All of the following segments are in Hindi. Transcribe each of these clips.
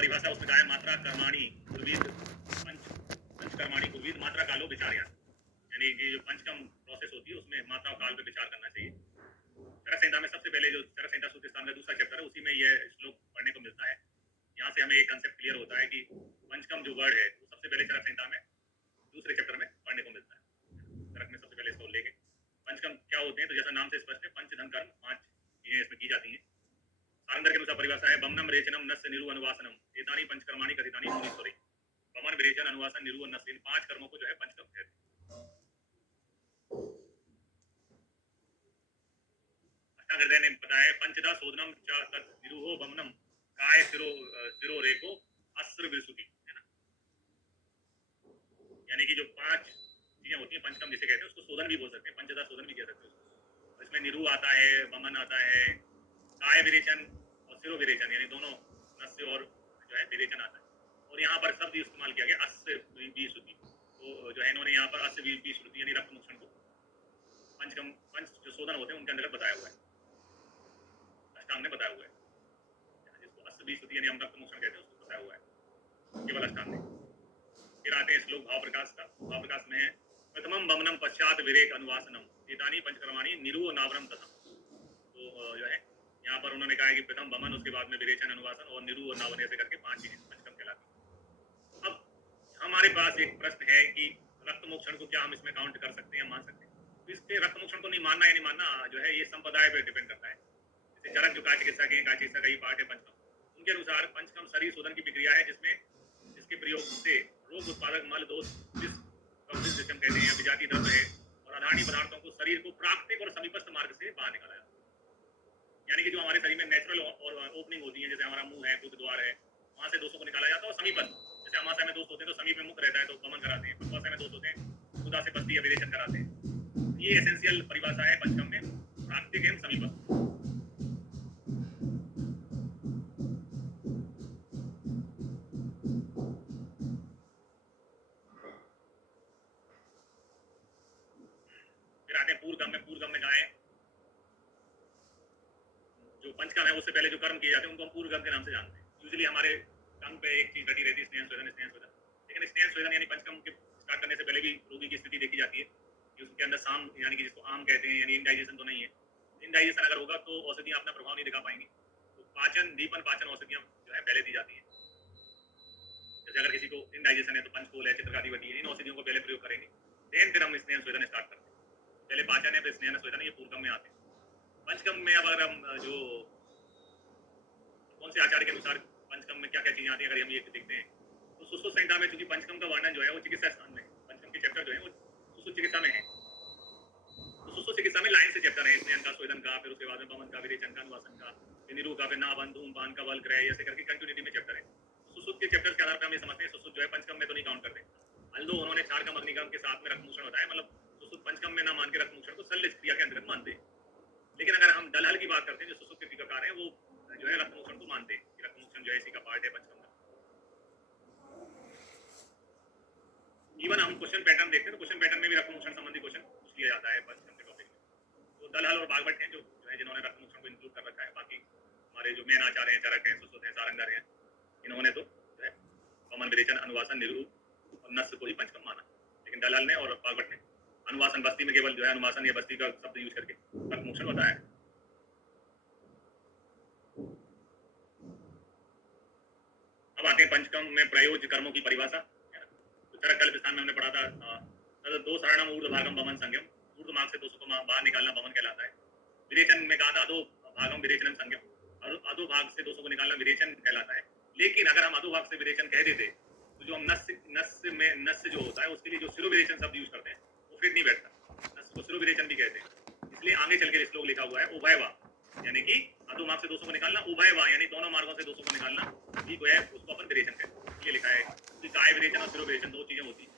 परिभाषा उसमें कहा है मात्रा कर्माणी पूर्वीद पंचकर्माणी पूर्वीद मात्रा कालो विचार्या, यानी कि जो पंचकम प्रोसेस होती है उसमें मात्रा और काल पे विचार करना चाहिए। चरक संहिता में सबसे पहले जो चरक संहिता सूत्र स्थान का दूसरा चैप्टर है उसी में यह श्लोक पढ़ने को मिलता है। यहाँ से हमें एक कंसेप्ट क्लियर होता है कि पंचकम जो वर्ड है वो सबसे पहले चरक संहिता में दूसरे चैप्टर में पढ़ने को मिलता है। चरक में सबसे पहले इसको लेके पंचकम क्या होते हैं, तो जैसा नाम से स्पष्ट है पंच धन कर्म 5 चीजें इसमें की जाती हैं। सारंगर के अनुसार परिभाषा है बमनम रेचनम नस्य निरु अनुवासनम एतानि पंचकर्माणि कथितानि मुनीश्वरी। बमन विरेचन अनुवासन निरु नस्य, इन 5 कर्मों को जो है पंचकम कहते हैं। अष्टाहृदय ने बताया पंचदा शोधनम च तत् निरुहो बमनम काय सिरो रेको अस्त्र विसुति, है ना। यानी कि जो 5 चीजें होती हैं पंचकम जिसे कहते हैं उसको शोधन भी बोल सकते हैं, पंचदा शोधन भी कह सकते हैं उसको। इसमें निरु आता है, बमन आता है, काय विरेचन और सिरो विरेचन यानी दोनों नस्य और जो है विरेचन आता है। और यहाँ पर शब्द इस्तेमाल किया गया अस्य विसुति, तो जो है इन्होंने यहाँ पर अस्य विसुति यानी रक्त मोक्षण को पंचकम पंच जो शोधन होते हैं उनके अंदर बताया हुआ है, अष्टांग ने बताया हुआ है, जिसको अस्य विसुति यानी हम रक्त मोक्षण कहते हैं उसको बताया हुआ है केवल अष्टांग ने। फिर आते हैं श्लोक भाव प्रकाश का। भाव प्रकाश में है प्रथमम बमनम पश्चात विरेक अनुवासनम एतानि पंचकर्माणि निरु नावरम तथा। तो जो है यहाँ पर उन्होंने कहा है कि प्रथम बमन, उसके बाद में विरेचन अनुवासन और निरु और नावन ऐसे करके 5 चीजें पंचकम कहलाती हैं। अब हमारे पास एक प्रश्न है कि रक्त मोक्षण को क्या हम इसमें काउंट कर सकते हैं, मान सकते हैं? तो इसके रक्त मोक्षण को नहीं मानना या नहीं मानना जो है ये संप्रदाय पर डिपेंड करता है। जैसे चरक जो काय चिकित्सा के काय चिकित्सा का ही पार्ट है पंचकम, उनके अनुसार पंचकम शरीर शोधन की प्रक्रिया है जिसके प्रयोग से रोग उत्पादक मल दोष सिस्टम कहते हैं या विजातीय द्रव्य है और आधारणीय पदार्थों को शरीर को प्राकृतिक और समीपस्थ मार्ग से बाहर निकाला जाता है। यानी कि जो हमारे शरीर में नेचुरल और ओपनिंग होती है, जैसे हमारा मुंह है, बुद्ध द्वार है, वहां से दोषों को निकाला जाता है। और समीपस्थ, जैसे अमाशय में दोष होते हैं तो समीप में मुख रहता है तो गमन कराते हैं, पूर्वाशय में दोष होते हैं उदा से बस्ती या विरेचन कराते हैं। ये एसेंशियल परिभाषा है पंचकम में, प्राकृतिक एवं समीपस्थ। पूर्वगम में गाय जो पंचकम है उससे पहले जो कर्म किए जाते हैं उनको हम पूर्वगम के नाम से जानते हैं। यूजुअली हमारे टंग पे एक चीज घटी रहती है स्नेह स्वेदन, लेकिन स्नेह स्वेदन यानी पंचकम के स्टार्ट करने से पहले भी रोगी की स्थिति देखी जाती है कि उसके अंदर साम यानी कि जिसको आम कहते हैं यानी इनडाइजेशन तो नहीं है। इनडाइजेशन अगर होगा तो औषधियां अपना प्रभाव नहीं दिखा पाएंगी, तो पाचन दीपन पाचन औषधियां जो है पहले दी जाती है। जैसे अगर किसी को इनडाइजेशन है तो पंचकोल है, चित्रकादिवटी है, इन औषधियों को पहले प्रयोग करेंगे, देन फिर हम स्नेह स्वेदन स्टार्ट करते हैं। पहले पाचन है फिर स्नेह स्वेदन, ये पूर्वगम में आते हैं। पंचकम में अब अगर हम जो कौन से आचार्य के अनुसार पंचकम में क्या क्या चीजें आती है अगर हम ये देखते हैं तो सुश्रुत संहिता में चूंकि पंचकम का वर्णन जो है वो चिकित्सा स्थान में, पंचकम के चैप्टर जो है वो सुश्रुत चिकित्सा में है, तो सुश्रुत चिकित्सा में लाइन से चैप्टर है स्नेहन का, स्वेदन का, फिर उसके बाद में बमन का, विरेचन का, अनुवासन का, निरु का, फिर नाभन, धूमपान का, बल क्रय, ऐसे करके कंटिन्यूटी में चैप्टर है। सुश्रुत के चैप्टर के आधार पर हम ये समझते हैं सुश्रुत जो है पंचकम में तो नहीं काउंट करते। अल्दो उन्होंने 4 कम अग्निकम के साथ में रक्त मोक्षण बताया, मतलब सुश्रुत पंचकम में ना मान के रक्त मोक्षण को शल्य क्रिया के अंतर्गत मानते हैं। लेकिन अगर हम दलहल की बात करते हैं जो सुश्रुत के टीकाकार हैं वो जो है रक्त मोक्षण को मानते हैं कि रक्त मोक्षण जो है इसी का पार्ट है पंचकम का। इवन हम क्वेश्चन पैटर्न देखते हैं तो क्वेश्चन पैटर्न में भी रक्त मोक्षण संबंधी क्वेश्चन पूछ लिया जाता है पंचकम के टॉपिक में। तो दलहल और बागवट हैं जो है जिन्होंने रक्त मोक्षण को इंक्लूड कर रखा है। बाकी हमारे जो मेन आचार्य हैं, चरक हैं, सुश्रुत हैं, सारंगर हैं, इन्होंने तो जो है बमन, विरेचन, अनुवासन, निरु और नस्य को ही पंचकम माना। लेकिन दलहल ने और बागवट ने अनुवासन बस्ती में केवल जो है अनुवासन या बस्ती का शब्द यूज करके रक्त मोक्षण बताया है। अब आते हैं पंचकम में प्रयोज्य कर्मों की परिभाषा। तो चरक कल्प स्थान में हमने पढ़ा था दो सारणम ऊर्ध्व भागम बमन संज्ञम, ऊर्ध्व मार्ग से दोषों को बाहर निकालना बमन कहलाता है। विरेचन में कहा था अधो भागम विरेचनम संज्ञम, अधो भाग से दोषों को निकालना विरेचन कहलाता है। लेकिन अगर हम अधो भाग से विरेचन कह देते तो जो हम नस्य जो होता है उसके लिए जो सिरो विरेचन शब्द यूज करते हैं वो फिट नहीं बैठता, नस्य को सिरो विरेचन भी कहते हैं। इसलिए आगे चल के श्लोक लिखा हुआ है उभयवा, यानी कि अधो मार्ग से दोषों को निकालना, उभयवा यानी दोनों मार्गों से दोषों को निकालना, ये जो है उसको अपन विरेचन कहते हैं। ये लिखा है कि काय विरेचन और सिरो विरेचन 2 चीजें होती है।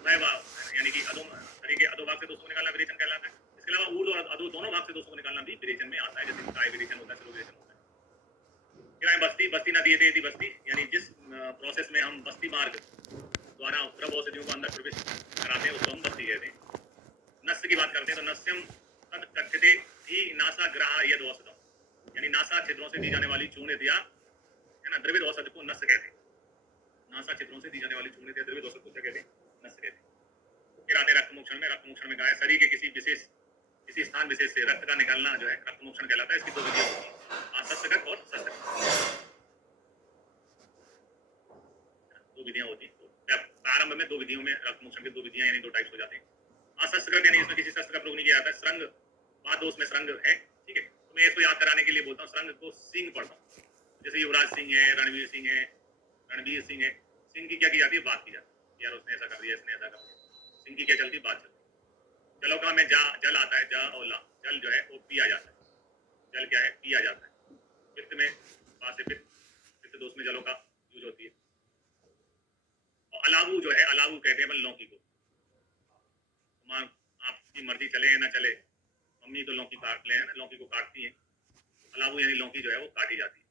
उभयवा यानी कि अधो भाग से दोषों को निकालना विरेचन कहलाता है। इसके अलावा ऊर्ध्व और अधो दोनों भाग से दोषों को निकालना भी विरेचन में आता है, जैसे काय विरेचन होता है, सिरो विरेचन होता है। बस्ती न दिए थी बस्ती, यानी जिस प्रोसेस में हम बस्ती मार्ग द्वारा द्रव औषधियों को अंदर प्रवेश कराते हैं उसको हम बस्ती कहते हैं। नस्य की बात करते हैं तो नस्यम तद कथ्यते ही नासा ग्राह यद औषधम, यानी नासा छिद्रों से दी जाने वाली चूर्ण या है ना। द्रविड़ औषध को नस कहते हैं, नासा चित्रों से दी जाने वाली चूर्ण द्रविड़ औषध को क्या कहते हैं, नस कहते हैं। फिर आते रक्त मोक्षण में। रक्त मोक्षण में गाय शरीर के किसी स्थान विशेष से रक्त का निकालना जो है रक्त मोक्षण कहलाता है। इसकी दो विधियां होती है, आशस्त्रगत और शस्त्रगत, दो विधियां होती हैं। तो प्रारंभ में दो विधियों में रक्त मोक्षण की दो विधियां यानी दो टाइप्स हो जाते हैं। अशस्त्रगत यानी इसमें किसी शस्त्र का प्रयोग नहीं किया जाता है। श्रृंग बात दो उसमें श्रृंग है, ठीक है। तो मैं इसको याद कराने के लिए बोलता हूँ, श्रृंग को सिंह पढ़ता हूँ। जैसे युवराज सिंह है, रणवीर सिंह है, रणवीर सिंह है, सिंह की क्या की जाती है, बात की जाती है, यार उसने ऐसा कर दिया, इसने ऐसा कर दिया। सिंह की क्या चलती है, बात चलती है। जलोका में जा जल आता है, जा और ला, जल जो है वो पिया जाता है। जल क्या है, पिया जाता है। पित्त में पा से पित्त दोष में जलों का यूज होती है। और अलावू जो है, अलावू कहते हैं लौकी को। आपकी मर्जी चले या ना चले, मम्मी तो लौकी काट ले, लौकी को काटती है। अलावू यानी लौकी जो है वो काटी जाती है।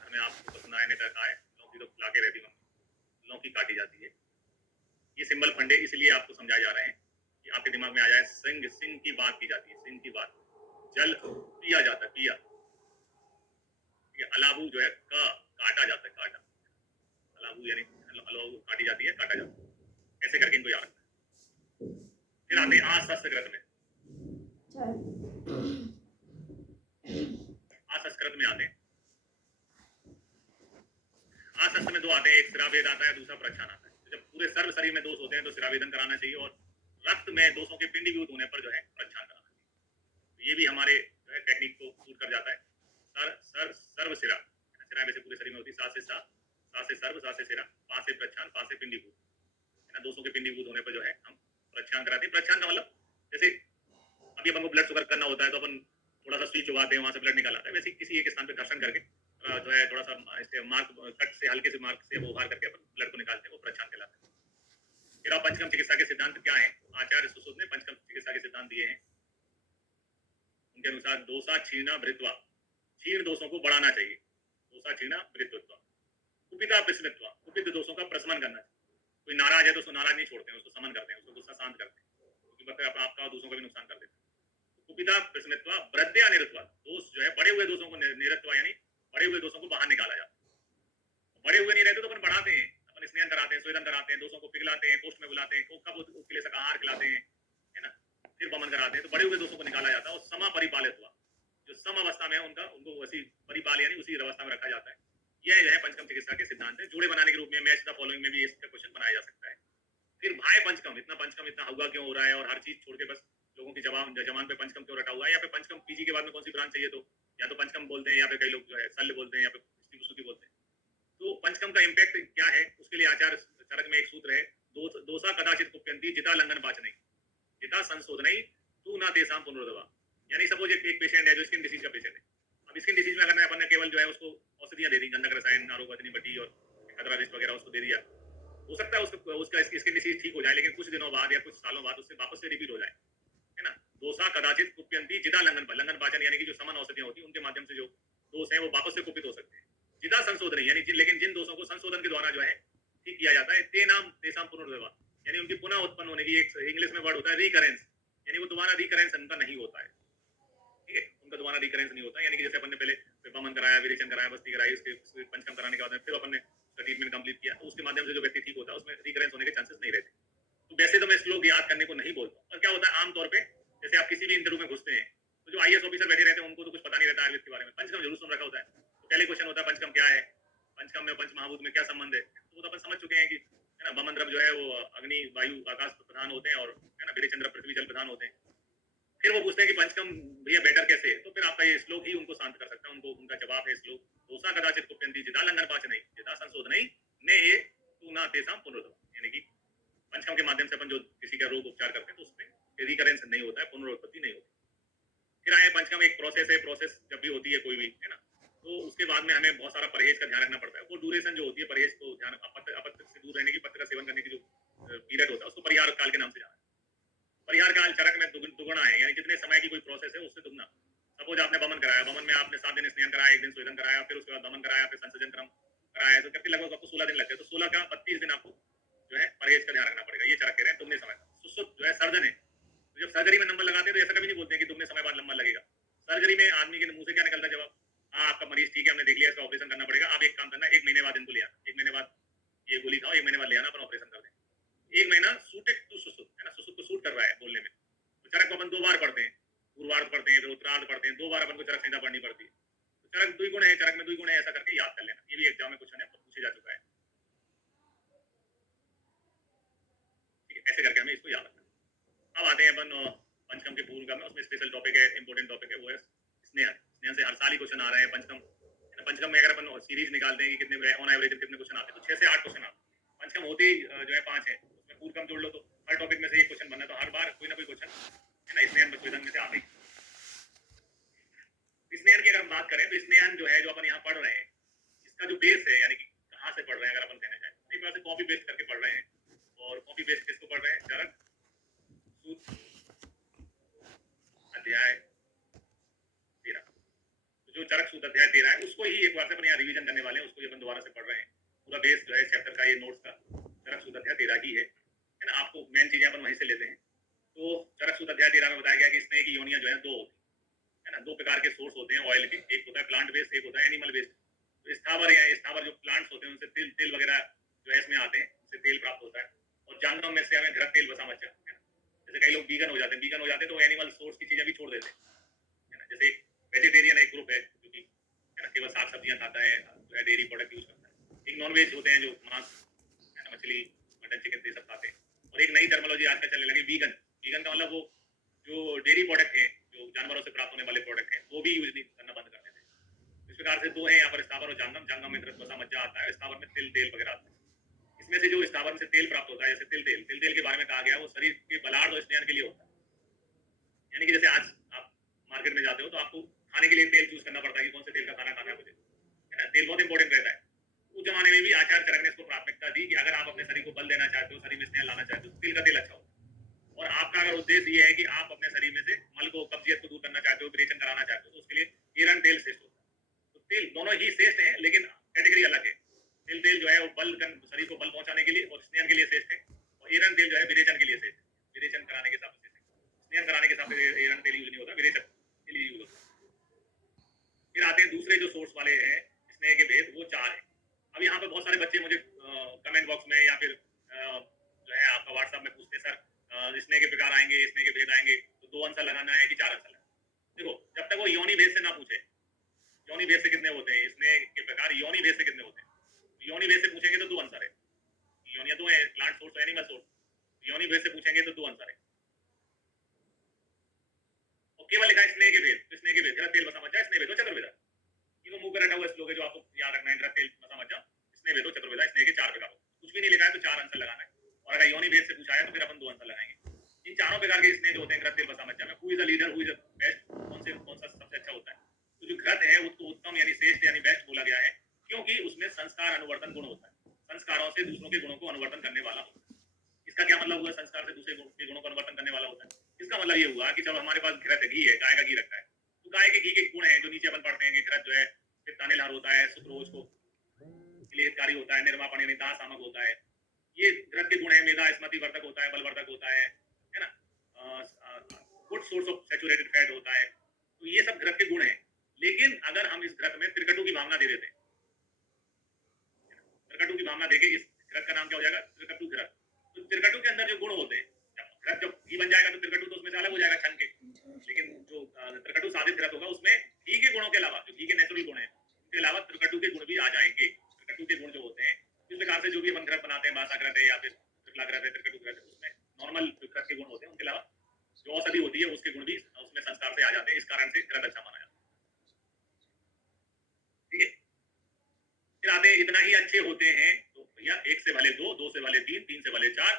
घर में आपको पसंद आए नहीं कहा है, लौकी तो लाके रहती मम्मी, लौकी काटी जाती है। ये सिंबल फंडे इसलिए आपको समझाए जा रहे हैं कि आपके दिमाग में आ जाए। सिंह, सिंह की बात की जाती है, सिंह की बात। जल पिया जाता है, पिया। अलावू जो है काटा जाता है, काटा। अलावू यानी अलावू काटी जाती है, काटा जाता है। ऐसे करके इनको याद रखना है। फिर आते हैं आशस्त्रगत में। आशस्त्रगत में आते हैं, आशस्त्र में दो आते हैं, एक शिराभेद आता है, दूसरा प्रच्छान आता है। तो जब पूरे सर्व शरीर में दोष होते हैं तो शिराभेदन कराना चाहिए, और रक्त में दोषों के पिंडीभूत होने पर जो है प्रच्छान कराना चाहिए। तो ये भी हमारे जो है टेक्निक को सूट कर जाता है। सर्व सिरा, सिरा वैसे पूरे शरीर में होती है। सा से सर्व, सा से सिरा, पा से प्रच्छान, पा से पिंडीभूत, है ना। दोषों के पिंडीभूत होने पर जो है हम प्रच्छान कराते हैं। प्रच्छान का मतलब जैसे अभी अपन को ब्लड शुगर करना होता है तो अपन थोड़ा सा सुई चुभाते हैं, वहां से ब्लड निकल आता है। वैसे किसी एक स्थान पे घर्षण करके जो है थोड़ा सा इससे मार्क कट से, हल्के से मार्क से वो उभार करके अपन ब्लड को निकालते हैं, वो प्रच्छान कहलाता है। फिर पंचकर्म चिकित्सा के सिद्धांत क्या है, आचार्य सुश्रुत ने पंचकर्म चिकित्सा के सिद्धांत दिए हैं। उनके अनुसार दोषा क्षीणा भृत्वा, क्षीण दोषों को बढ़ाना चाहिए। दोषा क्षीणा भृत्वा, कुपिता विस्मृत्वा, कुपित दोषों का प्रशमन करना चाहिए। कोई नाराज है तो उसको नाराज नहीं छोड़ते हैं, उसको समन करते हैं, उसको गुस्सा शांत करते हैं, क्योंकि आपका दूसरों का भी नुकसान कर देते हैं। कुपिता विस्मृत्वा वृद्ध्या निरत्वा, दोष जो है बड़े हुए दोषों को निरत्वा यानी बड़े हुए दोषों को बाहर निकाला जाता है। बड़े हुए नहीं रहते तो अपन बढ़ाते हैं, अपन स्नेहन कराते हैं, स्वेदन कराते हैं, दोषों को पिघलाते हैं, कोष्ठ में बुलाते हैं, कब उसके लिए आहार खिलाते हैं, है ना। फिर वमन कराते हैं, तो बड़े हुए दोषों को निकाला जाता है। और समा परिपालित हुआ, जो सम अवस्था में उनको वैसी परिपाल यानी उसी अवस्था में रखा जाता है। यह जो है पंचकर्म चिकित्सा के सिद्धांत है। जोड़े बनाने के रूप में मैच द फॉलोइंग में भी इसका क्वेश्चन बनाया जा सकता है। फिर भाई पंचकर्म, इतना हवा क्यों हो रहा है, और हर चीज छोड़ के बस लोगों की जबान पे पंचकर्म क्यों रटा हुआ है, या फिर पंचकर्म पीजी के बाद में कौन सी ब्रांच चाहिए, तो या तो पंचकर्म बोलते हैं, या फिर कई लोग जो है शल्य बोलते हैं, या फिर श्रुति बोलते हैं। तो पंचकर्म का इम्पैक्ट क्या है, उसके लिए आचार्य चरक में एक सूत्र है, दोषा कदाचित कुप्यंती जिता लंघन पाचनई, जिता संशोधनई तू ना तेसाम पुनरुद्भवा। यानी सपोज एक पेशेंट है जो स्किन डिसीज का पेशेंट है। अब स्किन डिसीज में अगर अपन ने केवल जो है उसको औषधियां दे दी, गंधक रसायन, नारोगतनी बटी और खतरा रिस्ट वगैरह उसको दे दिया, हो सकता है उसका स्किन डिसीज ठीक हो जाए, लेकिन कुछ दिनों बाद या कुछ सालों बाद उससे वापस से रिपीट हो जाए, है ना। दोषा कदाचित कुप्यंती जिता लंघन पाचन, यानी कि जो समन औषधियां होती है उनके माध्यम से जो दोष है वो वापस से कुपित हो सकते हैं। जिता संशोधन यानी लेकिन जिन दोषों को संशोधन के द्वारा जो है ठीक किया जाता है, तेनाम तेसाम पुनर्विवाह, यानी उनकी पुनः उत्पन्न होने की एक इंग्लिश में वर्ड होता है रिकरेंस, यानी वो दोबारा रिकरेंस उनका नहीं होता है, ठीक है, उनका दोबारा रिकरेंस नहीं होता है। यानी कि जैसे अपन ने पहले वमन कराया, विरेचन कराया, बस्ती कराई, उसके पंचकर्म कराने के बाद फिर अपन ने ट्रीटमेंट कंप्लीट किया, तो उसके माध्यम से जो व्यक्ति ठीक होता है उसमें रिकरेंस होने के चांसेस नहीं रहते। तो वैसे तो मैं श्लोक याद करने को नहीं बोलता, और क्या होता है आमतौर पर जैसे आप किसी भी इंटरव्यू में घुसते हैं तो जो आईएएस ऑफिसर बैठे रहते हैं उनको तो कुछ पता नहीं रहता आयुर्वेद के बारे में, पंचकर्म जरूर सुन रखा होता है। तो पहले क्वेश्चन होता है पंचकर्म क्या है, पंचकर्म में पंच महाभूत में क्या संबंध है, तो वो तो अपन समझ चुके हैं कि है ना, वमन द्रव्य जो है वो अग्नि वायु आकाश प्रधान होते हैं, और है ना विरेचन द्रव्य पृथ्वी जल प्रधान होते हैं। फिर वो पूछते हैं कि पंचकर्म भैया बेटर कैसे है, तो फिर आपका ये श्लोक ही उनको शांत कर सकता है। उनको उनका जवाब है श्लोक, दोषा कदाचित कुप्यंती जिता लंघन पाचनई जिता संशोधनई ने ये तू ना तेसाम पुनरुद्भव, यानी कि पंचकर्म के माध्यम से अपन जो किसी का रोग उपचार करते हैं तो उसमें रिकरेंस नहीं होता है, पुनरुत्पत्ति नहीं होती। फिर आए पंचकर्म एक प्रोसेस है, प्रोसेस जब भी होती है कोई भी, है ना, तो उसके बाद में हमें बहुत सारा परहेज का ध्यान रखना पड़ता है। वो ड्यूरेशन जो होती है परहेज को ध्यान, अपत्य से दूर रहने की, पत्य का सेवन करने की जो पीरियड होता है उसको परिहार काल के नाम से जाना है। परिहार काल चरक में दुगुना है, यानी जितने समय की कोई प्रोसेस है उससे दुगना। सपोज आपने वमन कराया, वमन में आपने 7 दिन स्नान कराया, 1 दिन स्वेदन कराया, फिर उसके बाद वमन कराया, फिर संसर्जन क्रम कराया, तो करके लगभग आपको 16 दिन लगते हैं। तो 16 का 32 दिन आपको जो है परहेज का ध्यान रखना पड़ेगा। ये चरक कह रहे हैं दुगने समय। सुश्रुत जो है सर्जन है, तो जब सर्जरी में नंबर लगाते हैं तो ऐसा कभी नहीं बोलते हैं कि दुगने समय बाद नंबर लगेगा। सर्जरी में आदमी के मुंह से क्या निकलता है जवाब, आपका मरीज ठीक है, हमने देख लिया इसका ऑपरेशन करना पड़ेगा, आप एक काम करना, 1 महीने बाद इनको ले आना, 1 महीने बाद ये गोली खाओ, 1 महीने बाद ले आना, अपन ऑपरेशन कर दें। 1 महीना सूटेड टू सुसुत, है ना, सुसुत को सूट कर रहा है बोलने में। तो चरक को अपन 2 बार पढ़ते हैं, गुरुवार पढ़ते हैं, फिर उत्तरार्ध पढ़ते हैं, 2 बार अपन को चरक संहिता पढ़नी पड़ती है। तो चरक द्विगुण है, चरक में द्विगुण है, ऐसा करके याद कर लेना। ये भी एग्जाम में क्वेश्चन है, पूछे जा चुका है। ठीक है, ऐसे करके हमें इसको याद रखना है। अब आते हैं अपन पंचकम के पूर्व का में, उसमें स्पेशल टॉपिक है, इंपॉर्टेंट टॉपिक है, वो है स्नेह। स्नेह से हर साल ही क्वेश्चन आ रहे हैं पंचकम। पंचकम में अगर अपन सीरीज निकालते हैं कि कितने ऑन एवरेज कितने क्वेश्चन आते हैं, तो 6 से 8 क्वेश्चन आते हैं। पंचकम होते ही जो है 5 है, उसमें पूर्वकम जोड़ लो तो हर टॉपिक में से एक क्वेश्चन बनना, तो हर बार कोई ना कोई क्वेश्चन है ना स्नेहन बचवेदन में से आते ही। स्नेहन की अगर हम बात करें तो स्नेहन जो है, जो अपन यहाँ पढ़ रहे हैं, इसका जो बेस है, यानी कि कहाँ से पढ़ रहे हैं अगर अपन कहना चाहें, एक बार से कॉपी पेस्ट करके पढ़ रहे हैं। और कॉपी पेस्ट किसको पढ़ रहे हैं? चरक सूत अध्याय 13। जो चरक सूत अध्याय 13 है, उसको ही एक बार से अपन यहाँ रिवीजन करने वाले हैं, उसको ही अपन दोबारा से पढ़ रहे हैं। पूरा बेस जो है चैप्टर का, ये नोट्स का चरक सूत अध्याय 13 ही है ना। आपको मेन चीजें अपन वहीं से लेते हैं। तो चरक सूत अध्याय 13 में बताया गया कि स्नेह की योनियां जो है 2 होती है ना, 2 प्रकार के सोर्स होते हैं ऑयल के, एक होता है प्लांट बेस्ड, एक होता है एनिमल बेस्ड। तो स्थावर जो प्लांट्स होते हैं उनसे तेल वगैरह जो है इसमें आते हैं, उससे तेल प्राप्त होता है। और जानवरों में से हमें घृत तेल बसा मचा है ना। जैसे कई लोग वीगन हो जाते हैं तो एनिमल सोर्स की चीजें भी छोड़ देते हैं ना। जैसे वेजिटेरियन एक ग्रुप है जो कि है ना केवल साग सब्जियां खाता है, जो है डेयरी प्रोडक्ट यूज करता है। एक नॉन वेज होते हैं जो मांस है ना, मछली मटन चिकन ये सब खाते हैं। और एक नई टर्मिनोलॉजी आजकल चलने लगी वीगन। वीगन का मतलब वो जो डेयरी प्रोडक्ट है, जो जानवरों से प्राप्त होने वाले प्रोडक्ट हैं, वो भी यूज नहीं करना बंद कर देते हैं। इस प्रकार से 2 है यहाँ पर, स्थावर और जांगम। जांगम में घृत बसा मज्जा आता है, स्थावर में तेल वगैरह आता है। इसमें से जो स्थावर से तेल प्राप्त होता है, जैसे तिल के बारे में कहा गया, वो शरीर के बलाढ़ और स्नेहन के लिए होता है। यानी कि जैसे आज आप मार्केट में जाते हो तो आपको खाने के लिए तेल चूज करना पड़ता है कि कौन से तेल का खाना खाना है मुझे, है ना। तेल बहुत इंपॉर्टेंट रहता है। उस जमाने में भी आचार्य चरक ने इसको प्राथमिकता दी कि अगर आप अपने शरीर को बल देना चाहते हो, शरीर में स्नेह लाना चाहते हो, तो तिल का तेल अच्छा होता है। और आपका अगर उद्देश्य ये है कि आप अपने शरीर में से मल को, कब्जियत को दूर करना चाहते हो, विरेचन कराना चाहते हो, तो उसके लिए एरंड तेल श्रेष्ठ होता है। तो तेल दोनों ही श्रेष्ठ हैं, लेकिन कैटेगरी अलग है। तेल जो है वो शरीर को बल पहुंचाने के लिए और स्नेहन के लिए श्रेष्ठ है, और एरंड तेल जो है विरेचन के लिए श्रेष्ठ है, विरेचन कराने के हिसाब से। स्नेहन कराने के हिसाब से एरंड तेल यूज नहीं होता, विरेचन के लिए यूज होता है। फिर आते हैं दूसरे जो सोर्स वाले हैं स्नेह के भेद, वो 4 है। अब यहाँ पे बहुत सारे बच्चे मुझे कमेंट बॉक्स में या फिर जो है आपका व्हाट्सएप में पूछते हैं, सर स्नेह के प्रकार आएंगे, स्नेह के भेद आएंगे, तो 2 आंसर लगाना है कि 4 आंसर लगाना है? देखो, जब तक वो योनि भेद से ना पूछे, योनि भेद से कितने होते हैं स्नेह के प्रकार, योनि भेद से कितने होते हैं, योनि भेद से पूछेंगे तो 2 आंसर है। योनियां 2 है, प्लांट सोर्स और एनिमल सोर्स। योनि भेद से पूछेंगे तो 2 आंसर है। और केवल लिखा है स्नेह के भेद, तो स्नेह के भेद, तेल बसा मज्जा, स्नेह भेदो चतुर्वेदा, तीनों मुंह पे रटा हुआ श्लोक है जो आपको याद रखना है। तेल बसा मज्जा, स्नेह भेदो चतुर्वेदा, स्नेह के 4 प्रकार। कुछ भी नहीं लिखा है तो 4 आंसर लगाना है। और अगर योनि भेद से पूछा है तो फिर अपन 2 आंसर लगाएंगे। इन चारों प्रकार के स्नेह जो होते हैं घृत तेल बसा मज्जा में, who is the leader, who is the best, कौन सा सबसे अच्छा होता है? तो जो घृत है उसको उत्तम यानी श्रेष्ठ यानी बेस्ट बोला गया है, क्योंकि उसमें संस्कार अनुवर्तन गुण होता है। संस्कारों से दूसरों के गुणों को अनुवर्तन करने वाला होता है। इसका क्या मतलब हुआ? संस्कार से दूसरे के गुणों को अनुवर्तन करने वाला होता है। इसका मतलब ये हुआ कि चलो हमारे पास घृत है, घी है, गाय का घी रखा है, तो गाय के घी के गुण है जो नीचे अपन पढ़ते हैं कि घृत जो है पित्तानिलहर होता है, सुक्रोज को हितकारी होता है, निर्मापन यानी दाह सामक होता है। ये घृत के गुण है। मेधा स्मृति वर्धक होता है, बलवर्धक होता है ना। Good source of saturated fat होता है। तो ये सब घृत के गुण हैं। लेकिन अगर हम इस घृत में त्रिकटु की भावना दे देते हैं, त्रिकटु की भावना देके इस घृत का नाम क्या हो जाएगा? त्रिकटु घृत। तो त्रिकटु के अंदर जो गुण होते हैं, जब घी बन जाएगा तो त्रिकटु तो उसमें से अलग हो जाएगा छन के। लेकिन जो त्रिकटु साधित घृत होगा उसमें घी के गुणों के अलावा, जो घी के नेचुरल गुण है, उसके अलावा त्रिकटु के गुण भी आ जाएंगे। त्रिकटु के गुण जो होते हैं, इस प्रकार से जो भी अपन घृत बनाते हैं, बासा घृत है या फिर त्रिकला घृत है, त्रिकटु घृत है, उसमें नॉर्मल घृत के गुण होते हैं, उनके अलावा जो औषधि होती है उसके गुण भी उसमें संस्कार से आ जाते हैं। इस कारण से घृत अच्छा माना जाता है। ठीक है, फिर आते हैं इतना ही अच्छे होते हैं तो भैया 1 से भले 2, 2 से भले 3, 3 से भले 4।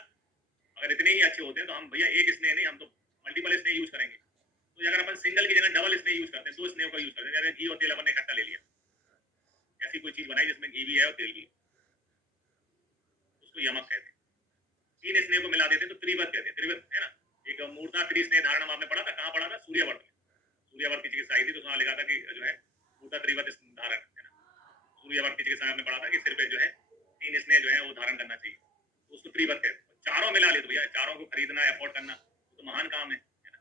अगर इतने ही अच्छे होते हैं तो हम भैया एक स्नेह नहीं, हम तो मल्टीपल स्नेह यूज करेंगे। तो अगर अपन सिंगल की जगह डबल स्नेह यूज करते हैं, 2 स्नेह का यूज करते हैं, जैसे घी और तेल अपन ने इकट्ठा ले लिया, ऐसी कोई चीज बनाई जिसमें घी भी है और तेल भी, उसको यमक कहते हैं। 3 स्नेह को मिला देते हैं तो त्रिवत कहते हैं। त्रिवत है ना, एक मूर्ता त्रिस्नेह धारणम आपने पढ़ा था, कहाँ पढ़ा था? सूर्यवर्त में। सूर्यवर्त की चिकित्सा आई थी तो वहां लिखा था कि जो है मूर्ता त्रिवत धारण है ना। सूर्यवर्त की चिकित्सा आपने पढ़ा था कि सिर पे जो है 3 स्नेह जो है वो धारण करना चाहिए, तो उसको त्रिवत कहते हैं। चारों मिला ले तो भैया चारों को खरीदना, अफोर्ड करना तो महान काम है ना।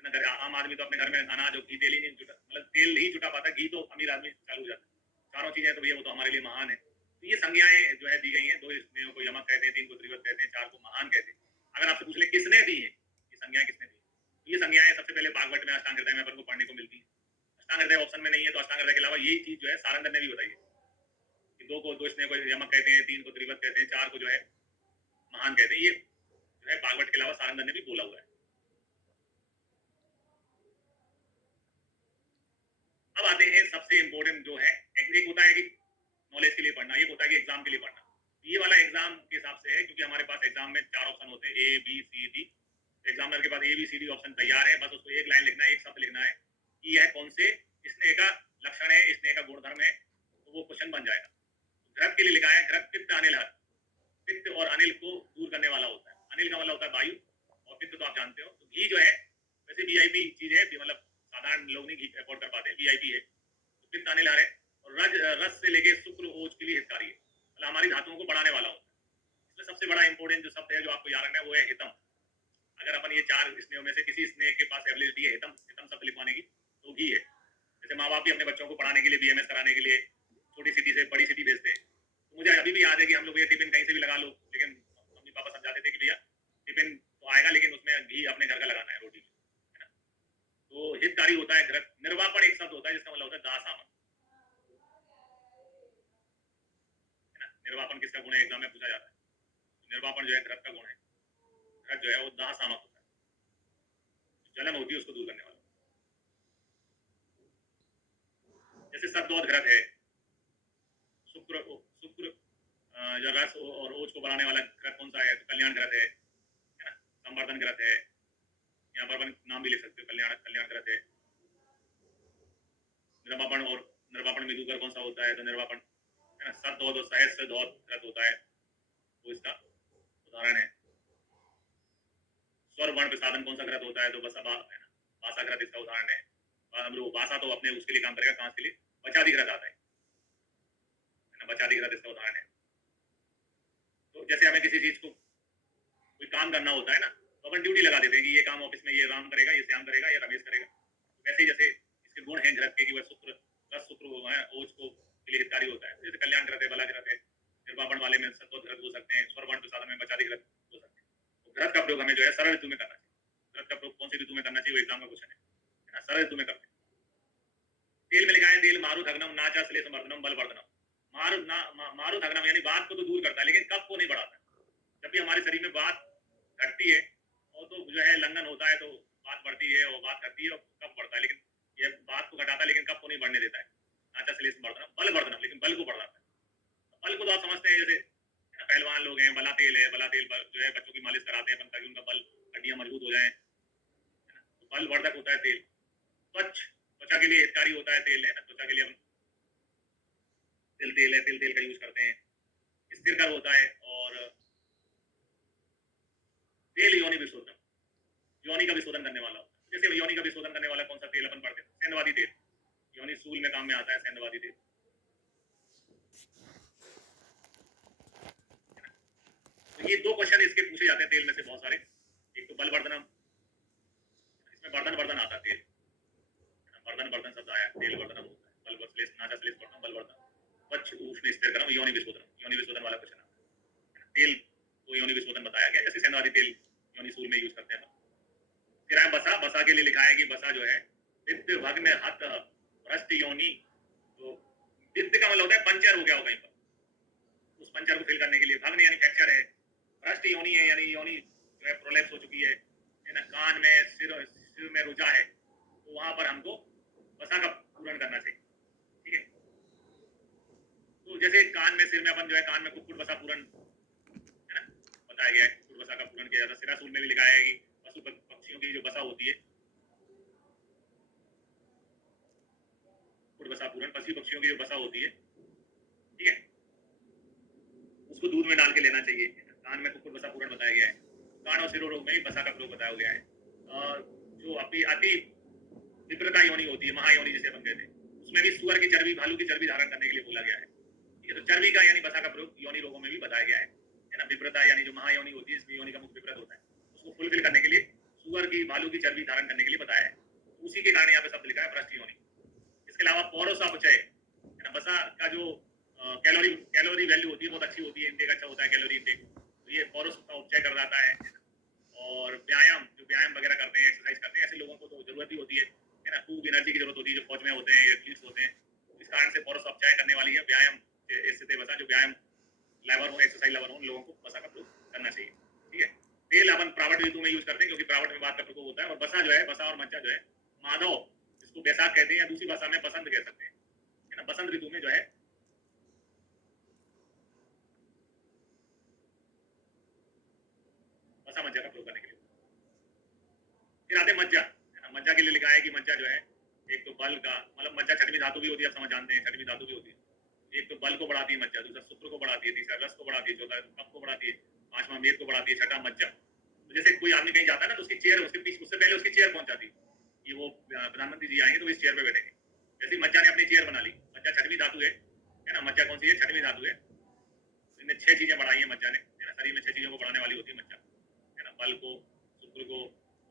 इतना घर आम आदमी तो अपने घर में अनाज और घी तेल ही नहीं जुटा, मतलब तेल ही जुटा पाता, घी तो अमीर आदमी चालू हो जाता है। चारों चीजें तो भैया वो तो हमारे लिए महान है। तो ये संज्ञाएं जो है दी गई हैं, 2 स्नेहों को यमक कहते हैं, 3 को त्रिवत कहते हैं, 4 को महान कहते हैं। अगर आपसे पूछ ले किसने दी है, ये संज्ञाएं किसने दी, तो ये संज्ञाएं सबसे पहले भागवत में अष्टांग हृदय में अपन को पढ़ने को मिलती है। अष्टांग हृदय ऑप्शन में नहीं है, तो अष्टांग हृदय के अलावा यही चीज जो है सारंगन ने भी बताई है कि 2 को 2 स्नेह को यमक कहते हैं, 3 को त्रिवत कहते हैं, 4 को जो है महान कहते हैं। ये जो है भागवत के अलावा सारंगन ने भी बोला हुआ है। अब आते हैं सबसे इंपॉर्टेंट जो है, एक होता है कि नॉलेज के लिए पढ़ना, एक होता है कि एग्जाम के लिए पढ़ना। ये वाला एग्जाम के हिसाब से है, क्योंकि हमारे पास एग्जाम में 4 ऑप्शन होते हैं, A B C D. Examiner के पास A B C D option तैयार है, बस उसको एक लाइन लिखना है, एक शब्द लिखना है कि यह कौन से स्नेह का लक्षण है, स्नेह का गुणधर्म है, तो वो क्वेश्चन बन जाएगा। घृत के लिए लिखा है घृत पित्त अनिल हर। पित्त और अनिल को दूर करने वाला होता है। अनिल का मतलब होता है वायु, और पित्त तो आप जानते हो। तो घी जो है वैसे वीआईपी चीज है, मतलब साधारण लोग नहीं घी अफोर्ड कर पाते, वीआईपी है। तो पित्त अनिल हर है, और रस से लेके शुक्र ओज के लिए हितकारी है, मतलब हमारी धातुओं को बढ़ाने वाला होता है। इसमें सबसे बड़ा इंपॉर्टेंट जो शब्द है जो आपको याद रखना है वो है हितम। अगर अपन ये 4 स्नेहों में से किसी स्नेह के पास एबिलिटी है हितम शब्द लिखवाने की, तो घी है। जैसे माँ बाप भी अपने बच्चों को पढ़ाने के लिए, बीएमएस कराने के लिए छोटी सिटी से बड़ी सिटी भेजते हैं। तो मुझे अभी भी याद है कि हम लोग ये टिफिन कहीं से भी लगा लो, लेकिन मम्मी पापा समझाते थे कि भैया टिफिन तो आएगा लेकिन उसमें घी अपने घर का लगाना है रोटी में, है ना। तो हितकारी होता है घृत। निर्वापण एक शब्द होता है जिसका मतलब होता है दास आमन, है ना। निर्वापण किसका गुण है, एग्जाम में पूछा जाता है। तो निर्वापण जो है घृत का गुण है। घृत जो है वो दास आमक होता है, जलन होती है उसको दूर करने वाला। जैसे सद्दोत घृत है, शुक्र जो रस और ओज को बढ़ाने वाला घृत कौन सा है, तो कल्याण घृत है ना। संवर्धन घृत है, यहाँ पर अपन नाम भी लिख सकते हो, कल्याण घृत है। निर्वापण और निर्वापण में दूसरा कौन सा होता है, तो निर्वापण है ना। सद्दोत और सहस्त्र दोत घृत होता है, वो इसका उदाहरण है। स्वर वर्ण प्रसादन कौन सा घृत होता है, तो बसा है ना, बासा घृत इसका उदाहरण है। हम लोग बासा तो अपने उसके लिए काम करेगा, कांच के लिए बचादी घृत आता है ना, बचादी घृत इसका उदाहरण है। तो जैसे हमें किसी चीज को कोई काम करना होता है ना, तो अपन ड्यूटी लगा देते हैं कि ये काम ऑफिस में ये राम करेगा, ये श्याम करेगा, ये रमेश करेगा। तो वैसे ही जैसे इसके गुण हैं घृत के कि वह शुक्र रस शुक्र है, ओज को के लिए हितकारी होता है। जैसे कल्याण घृत है, बला घृत है। निर्वापण वाले में सत्व घृत हो सकते हैं, स्वर वर्ण प्रसादन में बचादी घृत हो सकते हैं। तो घृत का प्रयोग हमें जो है सरल ऋतु में करना चाहिए। घृत का प्रयोग कौन सी ऋतु में करना चाहिए, वो एग्जाम का क्वेश्चन है ना, सरल ऋतु में करते हैं। तेल में लिखा है तेल मारुत अग्नम नाचा श्लेष मर्दनम बलवर्धनम। मारुत अग्नम यानी बात को तो दूर करता है, लेकिन कफ को नहीं बढ़ाता। जब भी हमारे शरीर में बात घटती है और तो जो है लंघन होता है, तो बात बढ़ती है और बात घटती है और कफ बढ़ता है, लेकिन ये बात को घटाता है लेकिन कफ को नहीं बढ़ने देता है। नाचा श्लेष मर्दनम बलवर्धनम, लेकिन बल को बढ़ाता है। बल को तो आप समझते हैं, जैसे पहलवान लोग हैं, बला तेल है, बला तेल जो है बच्चों की मालिश कराते हैं ताकि उनका बल हड्डियां मजबूत हो जाए, तो बल वर्धक होता है तेल। त्वचा के लिए हितकारी होता है तेल, है ना। त्वचा के लिए हम तेल है, तेल का यूज करते हैं। स्थिरकर होता है। और तेल योनि विशोधन, योनि का विशोधन करने वाला होता है। जैसे योनि का विशोधन करने वाला कौन सा तेल अपन पढ़ते हैं, सेंधवादी तेल। योनि सूल में काम में आता है सेंधवादी तेल। तो ये 2 क्वेश्चन इसके पूछे जाते हैं तेल में से बहुत सारे। एक तो बलवर्धनम, इसमें वर्धन आता है तेल, वर्धन शब्द आया, तेल वर्धनम होता है। बलवर्धन नाचा श्लेष वर्धनम बलवर्धन पक्ष उष्ण स्थिर करम योनि विशोधन वाला क्वेश्चन है। तेल को योनि विशोधन बताया गया, जैसे सेंधवादी तेल योनि सूल में यूज करते हैं। फिर है बसा के लिए लिखा है कि बसा जो है वित्त भग्न हत भ्रष्ट योनि। तो वित्त का मतलब होता है पंचर हो गया हो कहीं पर, उस पंचर को फिल करने के लिए। भग्न यानी फ्रैक्चर है, भ्रष्ट योनि है यानी योनि जो है प्रोलैप्स हो चुकी है ना। कान में सिर में रुझा है, तो वहां पर हमको बसा का पूरण करना चाहिए, ठीक है। तो जैसे कान में सिर में अपन जो है कान में कुक्कुट बसा पूरण है ना बताया गया है, कुक्कुट बसा का पूरण किया जाता है। सिरासूल में भी लिखा है कि पशु पक्षियों की जो बसा होती है, कुक्कुट बसा पूरण पशु पक्षियों की जो बसा होती है, ठीक है, उसको दूध में डाल के लेना चाहिए। कान में कुक्कुट बसा पूरण बताया गया है। कान और सिरों रोग में भी बसा का प्रयोग बताया गया है। और जो अति विप्रता योनि होती है, महायोनि जिसे अपन कहते हैं, उसमें भी सुअर की चर्बी भालू की चर्बी धारण करने के लिए बोला गया है। ये तो चर्बी का यानी बसा का प्रयोग योनि रोगों में भी बताया गया है ना। विप्रता यानी जो महायोनि होती है, इसमें योनि का मुख विप्रत होता है, उसको फुलफिल करने के लिए सुअर की, भालू की चर्बी धारण करने के लिए बताया है। उसी के कारण यहाँ पे शब्द लिखा है भ्रष्ट योनि। इसके अलावा पौरस अपचय है ना, बसा का जो कैलोरी कैलोरी वैल्यू होती है बहुत अच्छी होती है, इंटेक अच्छा होता है कैलोरी इंटेक, तो ये पौरस का उपचय कर जाता है। और व्यायाम, जो व्यायाम वगैरह करते हैं, एक्सरसाइज करते हैं, ऐसे लोगों को तो जरूरत ही होती है ना, खूब एनर्जी की जरूरत होती है, जो फौज में होते हैं, एथलीट्स होते हैं, इस कारण से पौरस अपचय करने वाली है व्यायाम इससे बसा, जो व्यायाम लवर हो, एक्सरसाइज लवर हो, उन लोगों को बसा का प्रयोग करना चाहिए। ठीक है। तेल अपन प्रावट ऋतु में यूज करते हैं क्योंकि प्रावट में बात का प्रकोप होता है, और बसा जो है, बसा और मज्जा जो है माधव, इसको बैसाख कहते हैं, या दूसरी भाषा में बसंत कह सकते हैं, है ना, बसंत ऋतु में जो है बसा मज्जा का प्रयोग करने के लिए। फिर आते मज्जा, है ना, मज्जा के लिए लिखा है कि मज्जा जो है एक तो बल का, मतलब मज्जा छठवीं धातु भी होती है, आप समझ जानते हैं छठवीं धातु भी होती है, एक तो बल को बढ़ाती है मज्जा, दूसरा शुक्र को बढ़ाती है, तीसरा रस को बढ़ाती है, चौथा कफ को बढ़ाती है, पांचवा मेद को बढ़ाती है, छठा मज्जा। तो जैसे कोई आदमी कहीं जाता है ना, तो उसकी चेयर, उसके पीछे, उससे पहले उसकी चेयर पहुंच जाती है कि वो प्रधानमंत्री जी आएंगे तो इस चेयर पे बैठेंगे। जैसे मज्जा ने अपनी चेयर बना ली, मज्जा छठवीं धातु है ना, मज्जा कौन सी है, छठवीं धातु है। इनने 6 चीजें बढ़ाई है मज्जा ने, है ना, शरीर में 6 चीजों को बढ़ाने वाली होती है मज्जा, है ना, बल को, शुक्र को,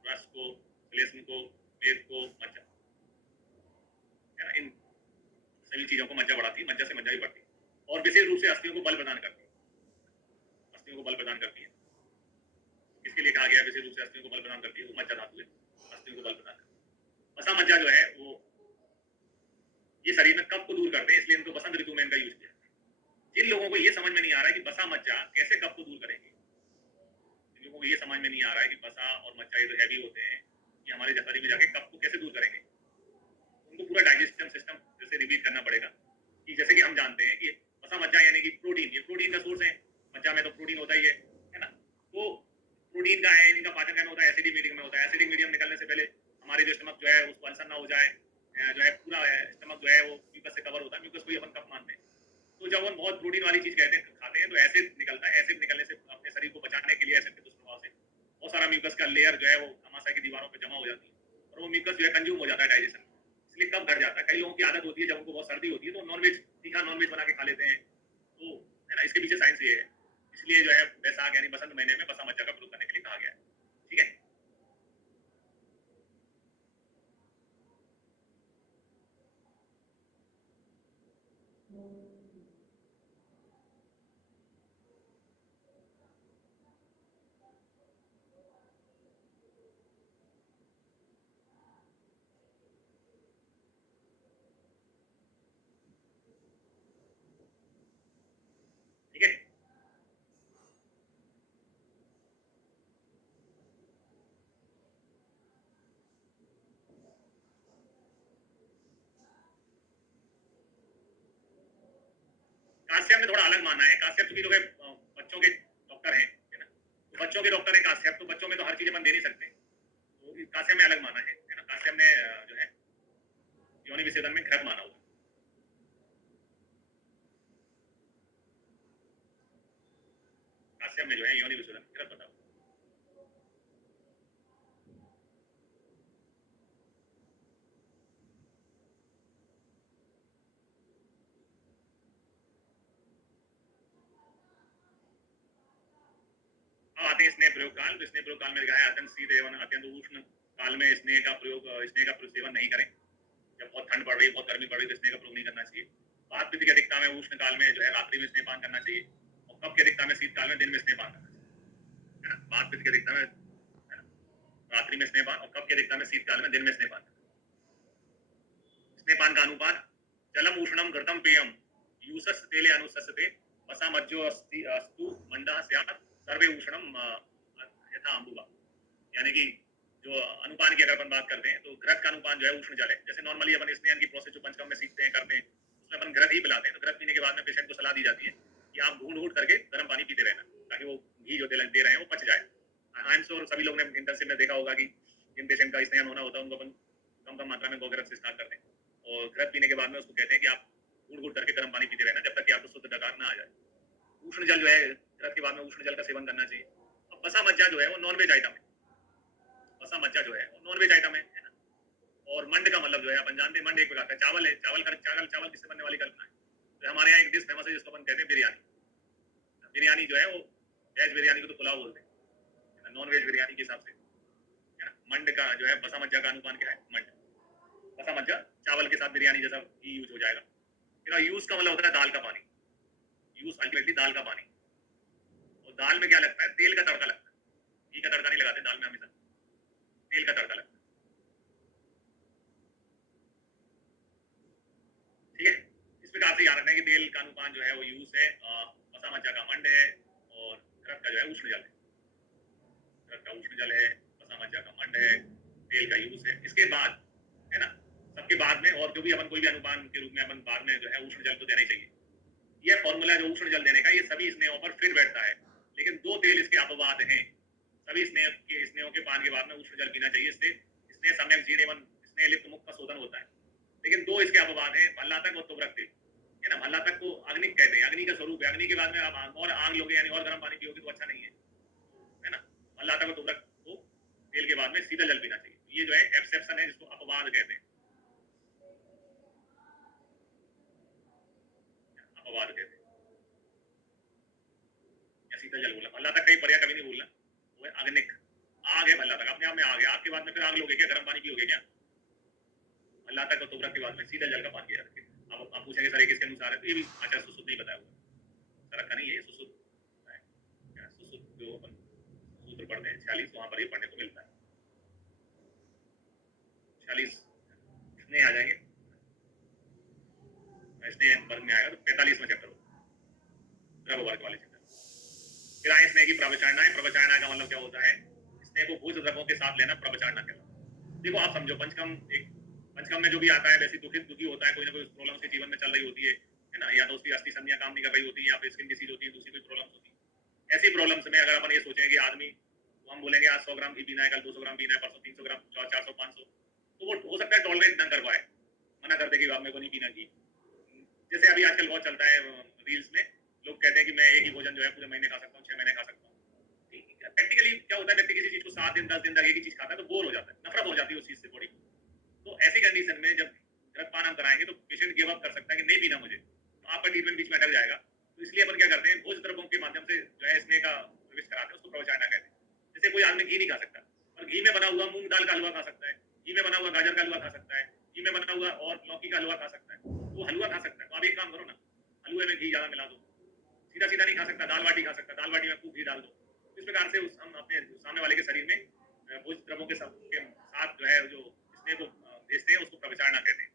रस को, श्लेष्म को, मेद को, मज्जा, है ना, इन सभी चीजों को मज्जा बढ़ाती है, मज्जा से मज्जा ही बढ़ती है। और विशेष रूप से अस्थियों को बल प्रदान करती है, अस्थियों को बल प्रदान करती है। इसके लिए कहा गया विशेष रूप से अस्थियों को बल प्रदान करती है, वो मज्जा धातु है, अस्थियों को बल प्रदान करती है। बसा मज्जा जो है वो ये शरीर में कफ को दूर करते हैं, इसलिए इनको बसंत ऋतु में इनका यूज किया। जिन लोगों को ये समझ में नहीं आ रहा है कि बसा मज्जा कैसे कफ को दूर करेंगे, जिन लोगों को ये समझ में नहीं आ रहा है कि बसा और मज्जा ये तो हैवी होते हैं, कि हमारे शरीर में जाके कफ को कैसे दूर करेंगे, उनको पूरा डाइजेस्टिव सिस्टम जैसे रिपीट करना पड़ेगा। कि जैसे कि हम जानते हैं कि बसा मज्जा यानी कि प्रोटीन, ये प्रोटीन का सोर्स है, मज्जा में तो प्रोटीन होता ही है ना, तो प्रोटीन का है, इनका पाचन में होता है, एसिडिक मीडियम में होता है। एसिडिक मीडियम निकलने से पहले हमारे जो स्टमक जो है उसको अल्सर ना हो जाए, जो है पूरा स्टमक जो है वो म्यूकस से कवर होता है, म्यूकस को ही अपन कफ मानते हैं। तो जब हम बहुत प्रोटीन वाली चीज कहते हैं खाते हैं तो एसिड निकलता है, एसिड निकलने से अपने शरीर को बचाने के लिए एसिड के दुष्प्रभाव से बहुत सारा म्यूकस का लेयर जो है वो आमाशय की दीवारों पर जमा हो जाती है, और वो म्यूकस जो है कंज्यूम हो जाता है डाइजेशन, इसलिए कब घट जाता है। कई लोगों की आदत होती है जब उनको बहुत सर्दी होती है तो नॉनवेज, तीखा नॉनवेज बना के खा लेते हैं, तो है ना, इसके पीछे साइंस ये है। इसलिए जो है बैसाख यानी बसंत महीने में बसा मज्जा का प्रयोग करने के लिए कहा गया है। ठीक है। ठीक है। काश्यप में थोड़ा अलग मानना है, काश्यप चूंकि जो है बच्चों के डॉक्टर हैं, है ना, तो बच्चों के डॉक्टर हैं काश्यप, तो बच्चों में तो हर चीज अपन दे नहीं सकते, तो काश्यप में अलग माना है ना, काश्यप ने जो है योनि विच्छेदन में घृत माना हुआ। काश्यप में जो है योनि विच्छेदन में घृत बता हुआ। अब आते हैं स्नेह प्रयोग काल। तो स्नेह प्रयोग काल में लिखा है अत्यंत शीत एवं अत्यंत उष्ण काल में स्नेह का सेवन नहीं करें। जब बहुत ठंड पड़ रही है, बहुत गर्मी पड़ रही है, तो स्नेह का प्रयोग नहीं करना चाहिए। वात पित्त की अधिकता में उष्ण काल में जो है रात्रि में स्नेहपान करना चाहिए, और कफ की अधिकता में शीत काल में दिन में स्नेहपान करना चाहिए, है ना। वात पित्त की अधिकता में, है ना, रात्रि में स्नेहपान, और कफ की अधिकता में शीत काल में दिन में स्नेहपान। स्नेहपान का अनुपात जलम उष्णम घृतम पेयम यूसस तेले अनुससते वसा मज्जो अस्ति अस्तु मंडा स्यात् सर्वे उष्णम यथा अम्बुवा। यानी कि जो अनुपान की अगर अपन बात करते हैं तो घृत का अनुपान जो है उष्ण जल है। जैसे नॉर्मली अपन स्नेहन की प्रोसेस जो पंचकर्म में सीखते हैं करते हैं, उसमें अपन घृत ही पिलाते हैं, तो घृत पीने के बाद में पेशेंट को सलाह दी जाती है कि आप घूंट घूंट करके गर्म पानी पीते रहना, ताकि वो घी जो दे रहे हैं वो पच जाए। आई एम श्योर सभी लोग ने इंटर्नशिप में देखा होगा कि जिन पेशेंट का स्नेहन होना होता है उनको अपन कम कम मात्रा में गौ घृत से स्टार्ट करते हैं, और घृत पीने के बाद में उसको कहते हैं कि आप घूंट घूंट करके गर्म पानी पीते रहना जब तक कि आपको शुद्ध डकार ना आ जाए। उष्ण जल जो है घृत के बाद में उष्ण जल का सेवन करना चाहिए। अब बसा मज्जा जो है वो नॉनवेज आइटम है, बसा मज्जा जो है वो नॉनवेज आइटम है ना। और मंड का मतलब जो है अपन जानते हैं, मंड एक प्रकार का चावल है, चावल किससे बनने वाली कल्पना है। तो हमारे यहाँ एक डिश फेमस है जिसको अपन कहते हैं बिरयानी। बिरयानी जो है वो वेज बिरयानी को तो पुलाव बोलते हैं, नॉन वेज बिरयानी के हिसाब से, है मंड का जो है बसा मज्जा का अनुपान क्या है? मंड, बसा मज्जा चावल के साथ बिरयानी जैसा ही यूज हो जाएगा। फिर यूज का मतलब होता है दाल का पानी, यूज अल्टीमेटली दाल का पानी। और दाल में क्या लगता है? तेल का तड़का लगता है। घी का तड़का नहीं लगाते दाल में, हमेशा तेल का तड़का लगता है। ठीक है, इस प्रकार से याद रखना है कि तेल का अनुपान जो है वो यूज है, बसा मज्जा का मंड है, और घृत का जो है उष्ण जल है। घृत का उष्ण जल है, बसा मज्जा का मंड है, तेल का यूज है। इसके बाद है ना, सबके बाद में और जो भी अपन कोई भी अनुपान के रूप में अपन बाद में जो है उष्ण जल तो देना ही चाहिए। यह फॉर्मूला जो उष्ण जल देने का, ये सभी स्नेहों पर फिट बैठता है, लेकिन दो तेल इसके अपवाद हैं। सभी स्नेहों के पान के बाद में उष्ण जल पीना चाहिए, इससे स्नेह सम्यक जीर्ण एवं स्नेह लिप्त मुख का शोधन होता है। लेकिन दो इसके अपवाद हैं, भल्लातक और तुभ्रक तेल, है ना। भल्लातक को अग्निक कहते हैं, अग्नि का स्वरूप है। अग्नि के बाद में आप और आग लोगे यानी और गर्म पानी पियोगे तो अच्छा नहीं है ना। भल्लातक और तुभ्रक को तेल के बाद में सीधा जल पीना चाहिए। ये जो है एक्सेप्शन है, जिसको अपवाद कहते हैं, अपवाद कहते हैं। या सीधा जल बोला, भल्लातक कहीं पर्याय कभी नहीं बोलना, वो है अग्निक। आग है भल्लातक, अपने आप में आग है। आग के बाद में फिर आग लोगे क्या? गर्म पानी पियोगे क्या? भल्लातक और तुभ्रक के बाद में सीधा जल का पान किया रखे। अब आप पूछेंगे सर किसके अनुसार है, तो ये भी आचार्य सुश्रुत नहीं बताया हुआ, सर का नहीं है, सुश्रुत है। सुश्रुत जो अपन सूत्र पढ़ते हैं 46, वहां पर ये पढ़ने को मिलता है। 46 इसमें आ जाएंगे, इसमें वर्ग में आएगा तो 45वां चैप्टर द्रव वर्ग वाले चैप्टर। फिर आए स्नेह की प्रवचारणा है। प्रवचारणा का मतलब क्या होता है? स्नेह को भोज द्रव्यों के साथ लेना प्रवचारणा कहलाता है। देखो आप समझो, पंचकम में जो भी आता है वैसे दुखी होता है, कोई ना कोई प्रॉब्लम उसके जीवन में चल रही होती है ना। या तो उसकी अस्थि संध्या काम नहीं कर रही होती है, या फिर स्किन डिसीज होती है, दूसरी कोई प्रॉब्लम होती है। ऐसी प्रॉब्लम्स में अगर अपन ये सोचें कि आदमी, तो हम बोलेंगे आज 100 ग्राम घी पीना है, कल 200 ग्राम पीना है, परसों 300 ग्राम, 400, 500, तो वो हो सकता है टॉलरेट न कर पाए, मना कर दे कि आप मेरे को नहीं पीना घी। जैसे अभी आजकल बहुत चलता है रील्स में, लोग कहते हैं कि मैं एक ही भोजन जो है पूरे महीने खा सकता हूँ, 6 महीने खा सकता हूँ। प्रैक्टिकली क्या होता है, व्यक्ति किसी चीज को 7 दिन 10 दिन तक एक ही चीज खाता है तो बोर हो जाता है, नफरत हो जाती है उस चीज से बॉडी को। तो ऐसी कंडीशन में जब घृतपान हम कराएंगे तो पेशेंट गिव अप कर सकता है कि नहीं पीना मुझे, तो आपका ट्रीटमेंट बीच में अटक जाएगा। तो इसलिए अपन क्या करते हैं, भोज द्रव्यों के माध्यम से जो है स्नेह का प्रवेश कराते हैं, उसको प्रवचारणा कहते हैं। जैसे कोई आदमी घी नहीं खा सकता, और घी में बना हुआ मूंग दाल का हलवा खा सकता है, घी में बना हुआ गाजर का हलवा खा सकता है, घी में बना हुआ और लौकी का हलवा खा सकता है, वो हलवा खा सकता है। तो आप एक काम करो ना, हलवे में घी ज्यादा मिला दो। सीधा सीधा नहीं खा सकता, दाल बाटी खा सकता, दाल बाटी में खूब घी डाल दो। इस प्रकार से हम अपने सामने वाले के शरीर में भोज द्रव्यों के साथ जो है जो स्नेह को भेजते हैं, उसको प्रवचारणा कहते हैं।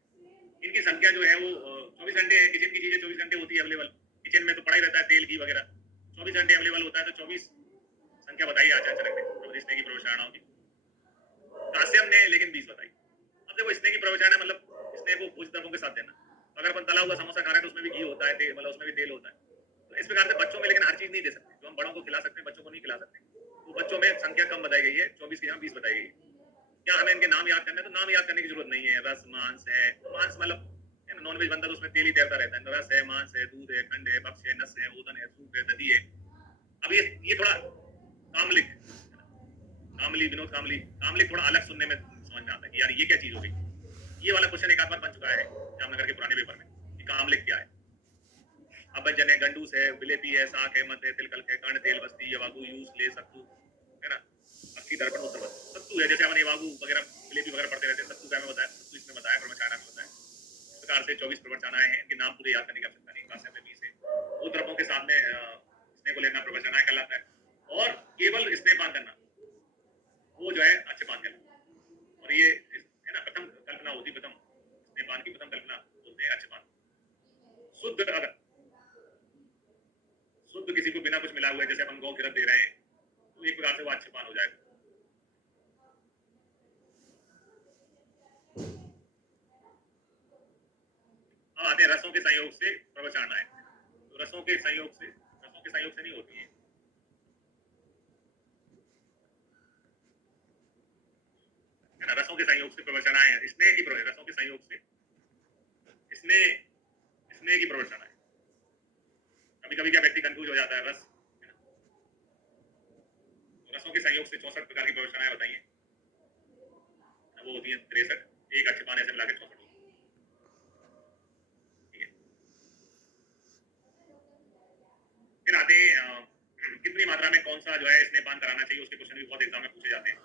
इनकी संख्या जो है वो 24 घंटे, किचन की चीजें 24 घंटे होती है अवेलेबल, किचन में तो पड़ा ही रहता है तेल घी वगैरह, 24 घंटे अवेलेबल होता है। तो 24 संख्या बताइए आचार्य चरक ने स्नेह की प्रवचारणाओं की। काश्यप ने लेकिन 20 बताई। अब देखो, स्नेह की प्रवचारणा मतलब स्नेह को भोज द्रव्यों के साथ देना। अगर अपन तला हुआ समोसा खा रहे हैं तो उसमें भी घी होता है, मतलब उसमें भी तेल होता है। तो इस प्रकार से बच्चों में लेकिन हर चीज नहीं दे सकते, जो हम बड़ों को खिला सकते हैं बच्चों को नहीं खिला सकते। तो बच्चों में संख्या कम बताई गई है, 24 की यहाँ 20 बताई गई है। क्या हमें इनके नाम याद करना है? तो नाम याद करने की जरूरत नहीं है। रस, मांस है, मांस मतलब नॉनवेज बनता है तो उसमें तेल ही तैरता रहता है। रस है, मांस है, दूध है, खंड है, भक्ष है, नस है, ओदन है, सूप है, दधी है। अब ये थोड़ा कामलिक, कामली, विनोद कामली, कामलिक थोड़ा अलग सुनने में समझ में आता है कि यार ये क्या चीज हो गई। ये वाला क्वेश्चन एक आध बार बन चुका है जामनगर के पुराने पेपर में कि कामलिक क्या है। अभंजन है, गंडूस है, बिलेपी है, साख है, मत है, तिलकल्क है, कर्ण, तेल, बस्ती, यवागु, यूस, ले, सत्तू, है ना, अक्की, दर्पण, उत्तर सत्तू है। जैसे अपन यवागु वगैरह बिलेपी वगैरह पढ़ते रहते हैं, सत्तू क्या में बताया, सत्तू इसमें बताया, प्रवचारणा में बताया। इस प्रकार से 24 प्रवचनाएं हैं, इनके नाम पूरे याद करने की आवश्यकता नहीं। काश्यप में 20 है। वो द्रव्यों के साथ में स्नेह को लेना प्रवचनाएं कहलाता है। और केवल स्नेहपान करना वो जो है अच्छेपान कहलाता है। और ये है ना, प्रथम कल्पना होती, प्रथम स्नेहपान की प्रथम कल्पना बोलते हैं अच्छेपान। शुद्ध, अगर शुद्ध किसी को बिना कुछ मिला हुआ है, जैसे अपन गौ घृत दे रहे हैं, तो एक प्रकार से वो अच्छेपान हो जाएगा। अब आते हैं रसों के संयोग से प्रवचारणा है। तो रसों के संयोग से नहीं होती है। रसों के संयोग से प्रवचनाएं है। स्नेह की रसों के संयोग से स्नेह की प्रवचनाएं। कभी कभी क्या व्यक्ति कंफ्यूज हो जाता है, रसों के संयोग से 64 प्रकार की प्रवचनाएं बताई हैं। वो होती है 63, एक अच्छेपान ऐसे मिला के 64। फिर आते हैं कितनी मात्रा में कौन सा जो है स्नेहपान कराना चाहिए, उसके क्वेश्चन भी बहुत एग्जाम में पूछे जाते हैं।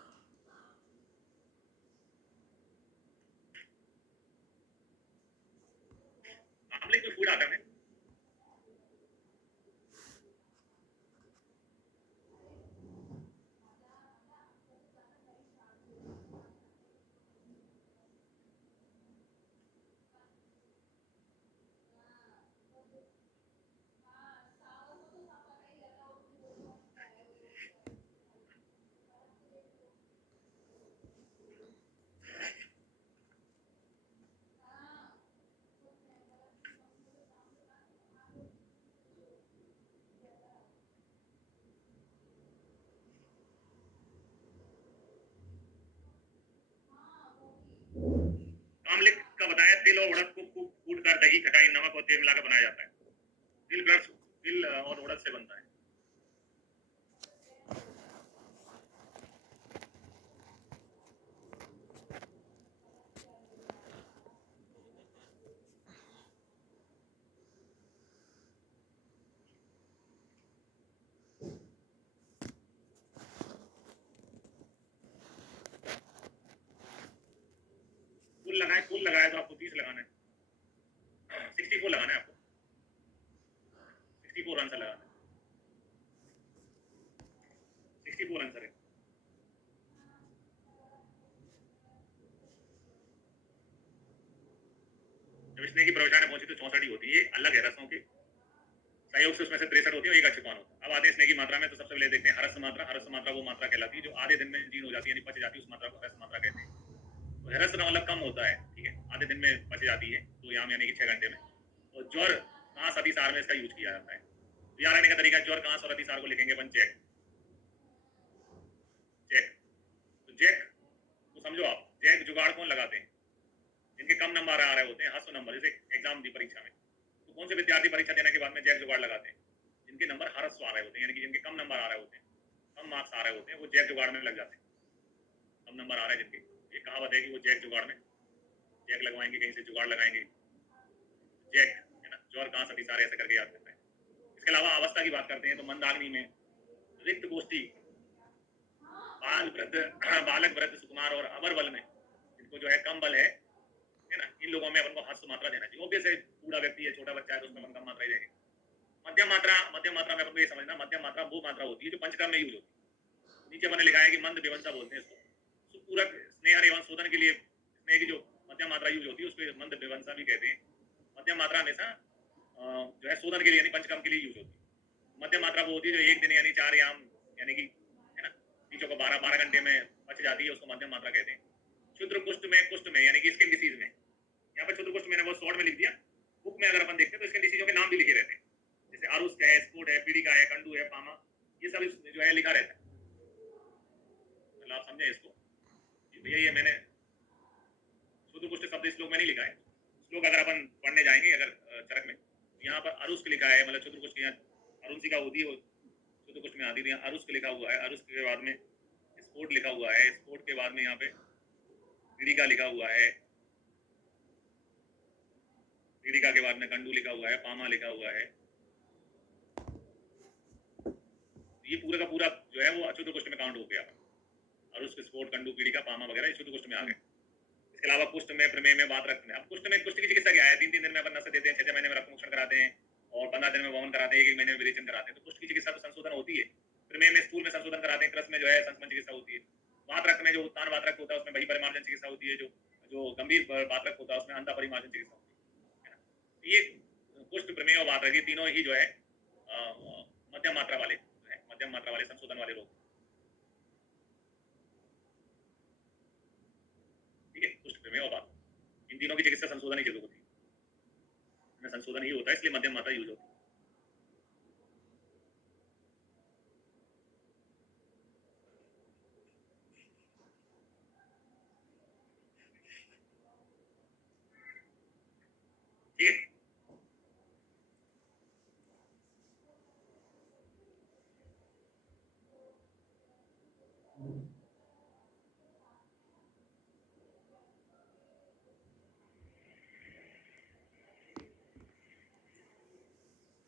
और उड़द को खूब कूट कर दही खटाई नमक और तेल मिलाकर बनाया जाता है। तिल और उड़द से बनता है। फूल लगाए तो आपको 30 लगाना है, 64 लगाना है आपको, 64 आंसर लगाना है, 64 आंसर है। जब स्नेह की प्रवचन पहुंची तो 64 ही होती है, अलग है रसों के सहयोग से उसमें से 63 होती है, एक अच्छे कौन होता है। अब आते हैं स्नेह की मात्रा में, तो सबसे पहले देखते हैं हरस मात्रा। हरस मात्रा वो मात्रा कहलाती है जो आधे दिन में जीर्ण हो जाती है, यानी पच जाती है, उस मात्रा को हरस मात्रा कहते हैं। तो हरस का मतलब कम होता है, ठीक है, आधे दिन में पच जाती है, तो याम यानी कि 6 घंटे में। और ज्वर कांस अतिसार में इसका यूज किया जाता है। तो याद रखने का तरीका, ज्वर कांस और अतिसार को लिखेंगे अपन चेक चेक। तो जैक तो समझो आप, जैक जुगाड़ कौन लगाते हैं? जिनके कम नंबर आ रहे होते हैं, 100 नंबर, जैसे एग्जाम दी परीक्षा में, तो कौन से विद्यार्थी परीक्षा देने के बाद में जैक जुगाड़ लगाते हैं? जिनके नंबर हरस आ रहे होते हैं, यानी कि जिनके कम नंबर आ रहे होते हैं, कम मार्क्स आ रहे होते हैं, वो जैक जुगाड़ में लग जाते हैं। कम नंबर आ रहे हैं जिनके, ये कहावत है कि वो जैक जुगाड़ में, जैक लगवाएंगे कहीं से, जुगाड़ लगाएंगे, जैक है ना, ज्वर कांस अतिसार ऐसे करके याद करते हैं। इसके अलावा अवस्था की बात करते हैं तो मंदाग्नि में, रिक्त गोष्ठी, बालक वृद्ध सुकुमार और अवर बल में, इनको जो है कम बल है ना, इन लोगों में अपन को हस्त मात्रा देना चाहिए। ऑब्वियस है, बूढ़ा व्यक्ति है, छोटा बच्चा है, तो उसमें अपन कम मात्रा ही देंगे। मध्यम मात्रा में अपन को ये समझना, मध्यम मात्रा वो मात्रा होती है जो पंचकर्म में यूज होती है। नीचे मैंने लिखा है कि मंद विवंसा बोलते हैं इसको, सुपूरक स्नेह एवं शोधन के लिए स्नेह की जो मध्यम मात्रा यूज होती है उसको मंद विवंसा भी कहते हैं। मध्यम मात्रा हमेशा जो है शोधन के लिए यानी पंचकर्म के लिए यूज होती है। मध्यम मात्रा वो होती है जो एक दिन यानी 4 याम यानी कि है ना, बीचों को 12 घंटे में पच जाती है, उसको मध्यम मात्रा कहते हैं। क्षुद्र कुष्ठ में यानी कि स्किन डिसीज में, यहाँ पर क्षुद्र कुष्ठ मैंने बहुत शॉर्ट में लिख दिया, बुक में अगर अपन देखते हैं तो स्किन डिसीजों के नाम भी लिखे रहते हैं, जैसे आरुष है, स्पोर्ट है, पीड़िका है, कंडू है, पामा, ये सब जो है लिखा रहता है। मतलब आप समझे इसको, भैया ये मैंने क्षुद्र कुष्ठ शब्द श्लोक में नहीं लिखा है, श्लोक अगर अपन पढ़ने जाएंगे अगर चरक में, यहाँ पर अरुष लिखा है, मतलब क्षुद्र कुष्ठ अरुण का होती है, क्षुद्र कुष्ठ में आती है, अरुष लिखा हुआ है, अरुष के बाद में स्पोर्ट लिखा हुआ है, स्पोर्ट के बाद में यहाँ पे पीड़िका लिखा हुआ है, पीड़िका के बाद में कंडू लिखा हुआ है, पामा लिखा हुआ है। ये पूरा का पूरा जो है वो अक्षुद्र कुष्ठ में काउंट हो गया, और उसके स्पोर्ट, कंडू, पीड़िका, पामा वगैरह ये क्षुद्र कुष्ठ में आ गए। इसके अलावा कुष्ठ में, प्रमेय में, बात रखते हैं। अब कुष्ठ की चिकित्सा क्या है? 3 दिन में अपन नशा देते हैं, 6 महीने में रक्तमोक्षण कराते हैं, और 15 दिन में वमन कराते हैं, 1 महीने में विरेचन कराते हैं। तो कुष्ठ की चिकित्सा तो संशोधन होती है। प्रमेय में स्थूल में संशोधन कराते हैं, कृष्ण में जो है संस्मरण चिकित्सा होती है। बात रक्त में जो उत्तान बात रक्त होता है उसमें बहिपरिमार्जन चिकित्सा होती है, जो गंभीर बात रक्त होता है उसमें अंधा परिमार्जन चिकित्सा होती है ना। ये कुष्ठ, प्रमेय और बात रक्त तीनों ही जो है मध्यम मात्रा वाले संशोधन वाले रोग, ठीक है। कुष्ठ, प्रमेय और बात, इन तीनों की चिकित्सा संशोधन ही जरूर होती है, संशोधन ही होता है, इसलिए मध्यम मात्रा यूज होती है। ठीक है,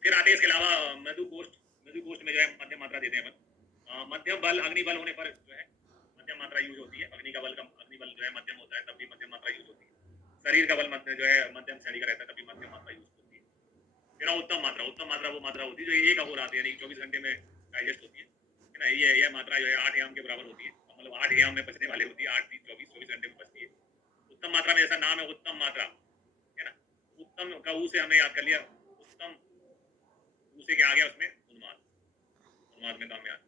फिर आते हैं इसके अलावा मधु कोष्ठ में जो है मध्यम मात्रा देते हैं अपन। मध्यम बल, अग्नि बल होने पर जो है मध्यम मात्रा यूज होती है। अग्नि बल जो है मध्यम होता है, तब भी मध्यम मात्रा यूज होती है। शरीर का बल जो है मध्यम श्रेणी का रहता है, तभी मध्यम मात्रा यूज होती है। फिर उत्तम मात्रा वो मात्रा होती है जो 1 अहोर आती है, यानी 24 घंटे में डाइजेस्ट होती है ना। ये मात्रा जो है 8 याम के बराबर होती है, मतलब 8 याम में बचने वाली होती है, 8 3 24 घंटे में बचती है। उत्तम मात्रा में, जैसा नाम है उत्तम मात्रा है ना, उत्तम का ऊ से हमने याद कर लिया, उत्तम दूसरे के आ गया उसमें उन्माद में काम में आता।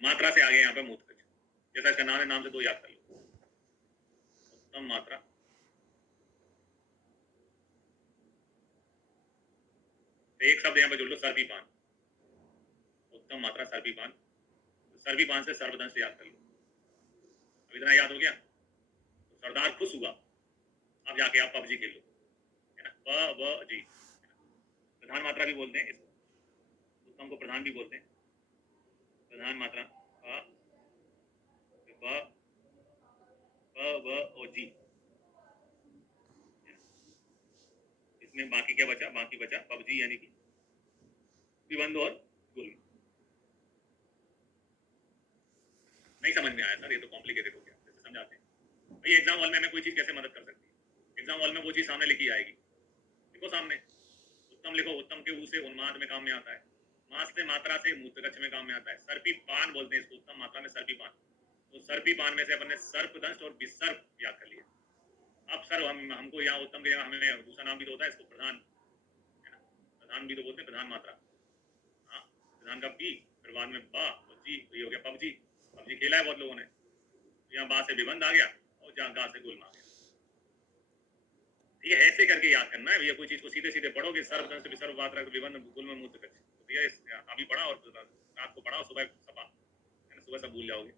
मात्रा से आगे यहाँ पे मूत्र, जैसा इसका नाम है, नाम से 2 याद कर लो, उत्तम मात्रा। एक शब्द यहाँ पे जोड़ लो, सर्पीपान, उत्तम मात्रा सर्पीपान। सर्वी पान से सर्वदंश याद कर लो। अब इतना याद हो गया तो सरदार खुश हुआ। अब जाके आप पबजी खेल लो, है ना। प व जी, प्रधान मात्रा भी बोलते हैं इसको, उत्तम को प्रधान भी बोलते हैं। प्रधान मात्रा अ ब प व ओ जी। इसमें बाकी क्या बचा? बाकी बचा पबजी यानी कि विबंध और गुल। नहीं समझ में आया सर, ये तो कॉम्प्लिकेटेड हो गया, जैसे समझाते हैं भाई। एग्जाम हॉल में हमें कोई चीज कैसे मदद कर सकती है? एग्जाम हॉल में वो चीज सामने लिखी आएगी, लिखो सामने उत्तम लिखो, उत्तम के ऊ से उन्माद में काम में आता है, मास से मात्रा से मूत्रकच्छ में काम में आता है, सर्पी पान बोलते हैं इसको, उत्तम मात्रा में सर्पी पान। तो सर्पी पान में से अपन ने सर्पदंश और विसर्प याद कर लिया। अब सर हमको यहाँ उत्तम के जगह हमें दूसरा नाम भी तो होता है इसको, प्रधान, है ना। प्रधान भी तो बोलते हैं, प्रधान मात्रा। हाँ, प्रधान का पी, फिर बाद में बा और जी, ये हो गया पबजी। पबजी खेला है बहुत लोगों ने। यहाँ बा से विबंध आ गया और जहाँ गा से गुल आ गया। ठीक है, ऐसे करके याद करना है भैया। कोई चीज को सीधे सीधे पढ़ोगे, सर्वदंश विसर्प मात्रा विबंध गुल में मूत्रकच्छ, तो भैया अभी पढ़ा और रात को पढ़ा और सुबह सपा, है ना, सुबह सब भूल जाओगे।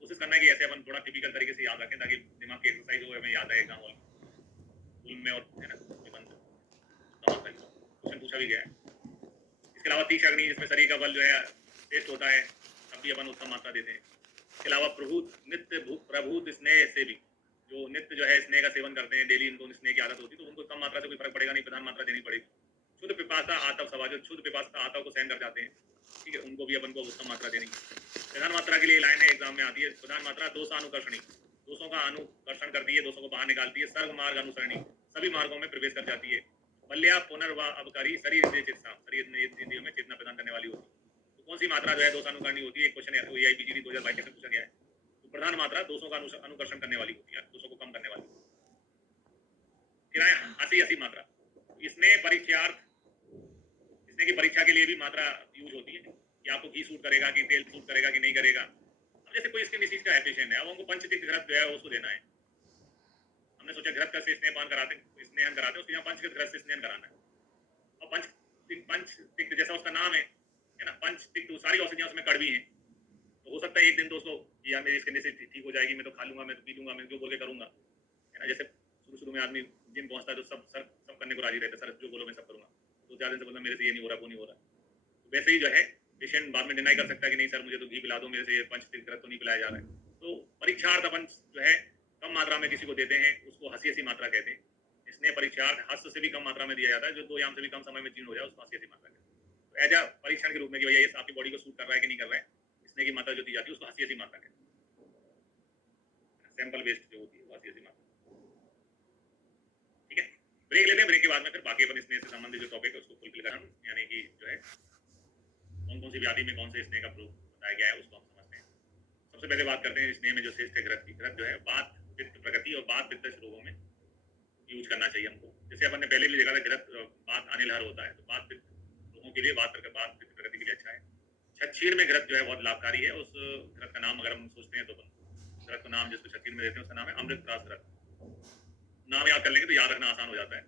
कोशिश करना है कि ऐसे अपन थोड़ा टिपिकल तरीके से याद रखें ताकि दिमाग की एक्सरसाइज हो, हमें याद आए एग्जाम हॉल गुल में, और है ना विबंध क्वेश्चन पूछा भी गया है। इसके अलावा तीक्ष्ण अग्नि, जिसमें शरीर का बल जो है टेस्ट होता है, तब भी अपन उत्तम मात्रा देते हैं। इसके अलावा प्रभूत नित्य प्रभूत स्नेह से भी, जो नित्य जो है स्नेह का सेवन करते हैं, डेली इनको स्नेह की आदत होती है, तो उनको कम मात्रा से कोई फर्क पड़ेगा नहीं, प्रधान मात्रा देनी पड़ेगी। शुद्ध पिपासा आतव सभा, जो शुद्ध पिपासा आतव को सहन कर जाते हैं, ठीक है, उनको भी अपन को उत्तम मात्रा देनी है। प्रधान मात्रा के लिए लाइन है एग्जाम में आती है, प्रधान मात्रा दोषानुकर्षणी, दोषों का अनुकर्षण करती है, दोषों को बाहर निकालती है। सर्व मार्ग अनुसरणी, सभी मार्गों में प्रवेश कर जाती है। बल्या पुनर्वा अवकारी, शरीर इंद्रिय चित्ता, शरीर इंद्रियों में चेतना प्रदान करने वाली होती है। तो कौन सी मात्रा जो है दोषानुकरणी होती है? एक क्वेश्चन है एआईपीजीडी 2022 में पूछा गया है। तो प्रधान मात्रा दोषों का अनुकर्षण करने वाली होती है, दोषों को कम करने वाली। फिर आए हसी हसी मात्रा, इसने परीक्षार्थ, इसने की परीक्षा के लिए भी मात्रा यूज होती है कि आपको घी सूट करेगा कि तेल सूट करेगा कि नहीं करेगा। अब जैसे कोई स्किन डिसीज का है पेशेंट है, अब हमको पंचतिक्त घृत जो है उसको देना है। हमने सोचा घृत का से स्नेहपान कराते, स्नेहन कराते, उसको यहाँ पंचतिक्त घृत से स्नेहन कराना है। और पंचतिक्त जैसा उसका नाम है ना, पंचतिक्त, सारी औषधियां उसमें कड़वी हैं। तो हो सकता है एक दिन दोस्तों यार मेरी स्किन डिसीज ठीक हो जाएगी, मैं तो खा लूंगा, मैं तो पी लूंगा, मैं जो बोल के करूंगा, है ना। जैसे शुरू में आदमी जिम पहुंचता है तो सब करने को राजी रहता है, सर जो बोलो मैं सब करूंगा। तो 4 दिन से बोलना मेरे से ये नहीं हो रहा, वो नहीं हो रहा। तो वैसे ही जो है पेशेंट बाद में डिनाई कर सकता है कि नहीं सर मुझे तो घी पिला दो, मेरे से ये पंचतिक्त घृत तो नहीं पिलाया जा रहा है। तो परीक्षार्थ अपन जो है कम मात्रा में किसी को देते हैं, उसको हसी हसी मात्रा कहते हैं। इसने परीक्षार्थ हस्त से भी कम मात्रा में दिया जाता है, जो 2 याम से भी कम समय में जीर्ण हो जाए उसको हसी हसी मात्रा कहते हैं। तो एज अ परीक्षण के रूप में कि भैया ये आपकी बॉडी को सूट कर रहा है कि नहीं कर रहा है, इसने की मात्रा जो दी जाती है उसको हसी हसी मात्रा कहते हैं। सैंपल वेस्ट जो होती है वो हसी हसी मात्रा। ठीक है, ब्रेक लेते हैं, ब्रेक के बाद में फिर बाकी अपन स्नेह से संबंधित जो टॉपिक है उसको फुलफिल कराना, यानी कि जो है कौन कौन सी व्याधि में कौन से स्नेह का प्रयोग बताया गया है उसको हम समझते हैं। सबसे पहले बात करते हैं स्नेह में जो श्रेष्ठ है घृत की। घृत जो है वात पित्त प्रकृति और वात पित्त रोगों में यूज करना चाहिए हमको। जैसे अपन ने पहले भी देखा था घृत वात अनिलहर होता है, तो वात पित्त रोगों के लिए वात पित्त प्रकृति के लिए अच्छा है। छछीर में घृत जो है बहुत लाभकारी है। उस घृत का नाम अगर हम सोचते हैं तो घृत का नाम जिसको छछीर में देते हैं उसका नाम है अमृतप्रास घृत। नाम याद कर लेंगे तो याद रखना आसान हो जाता है।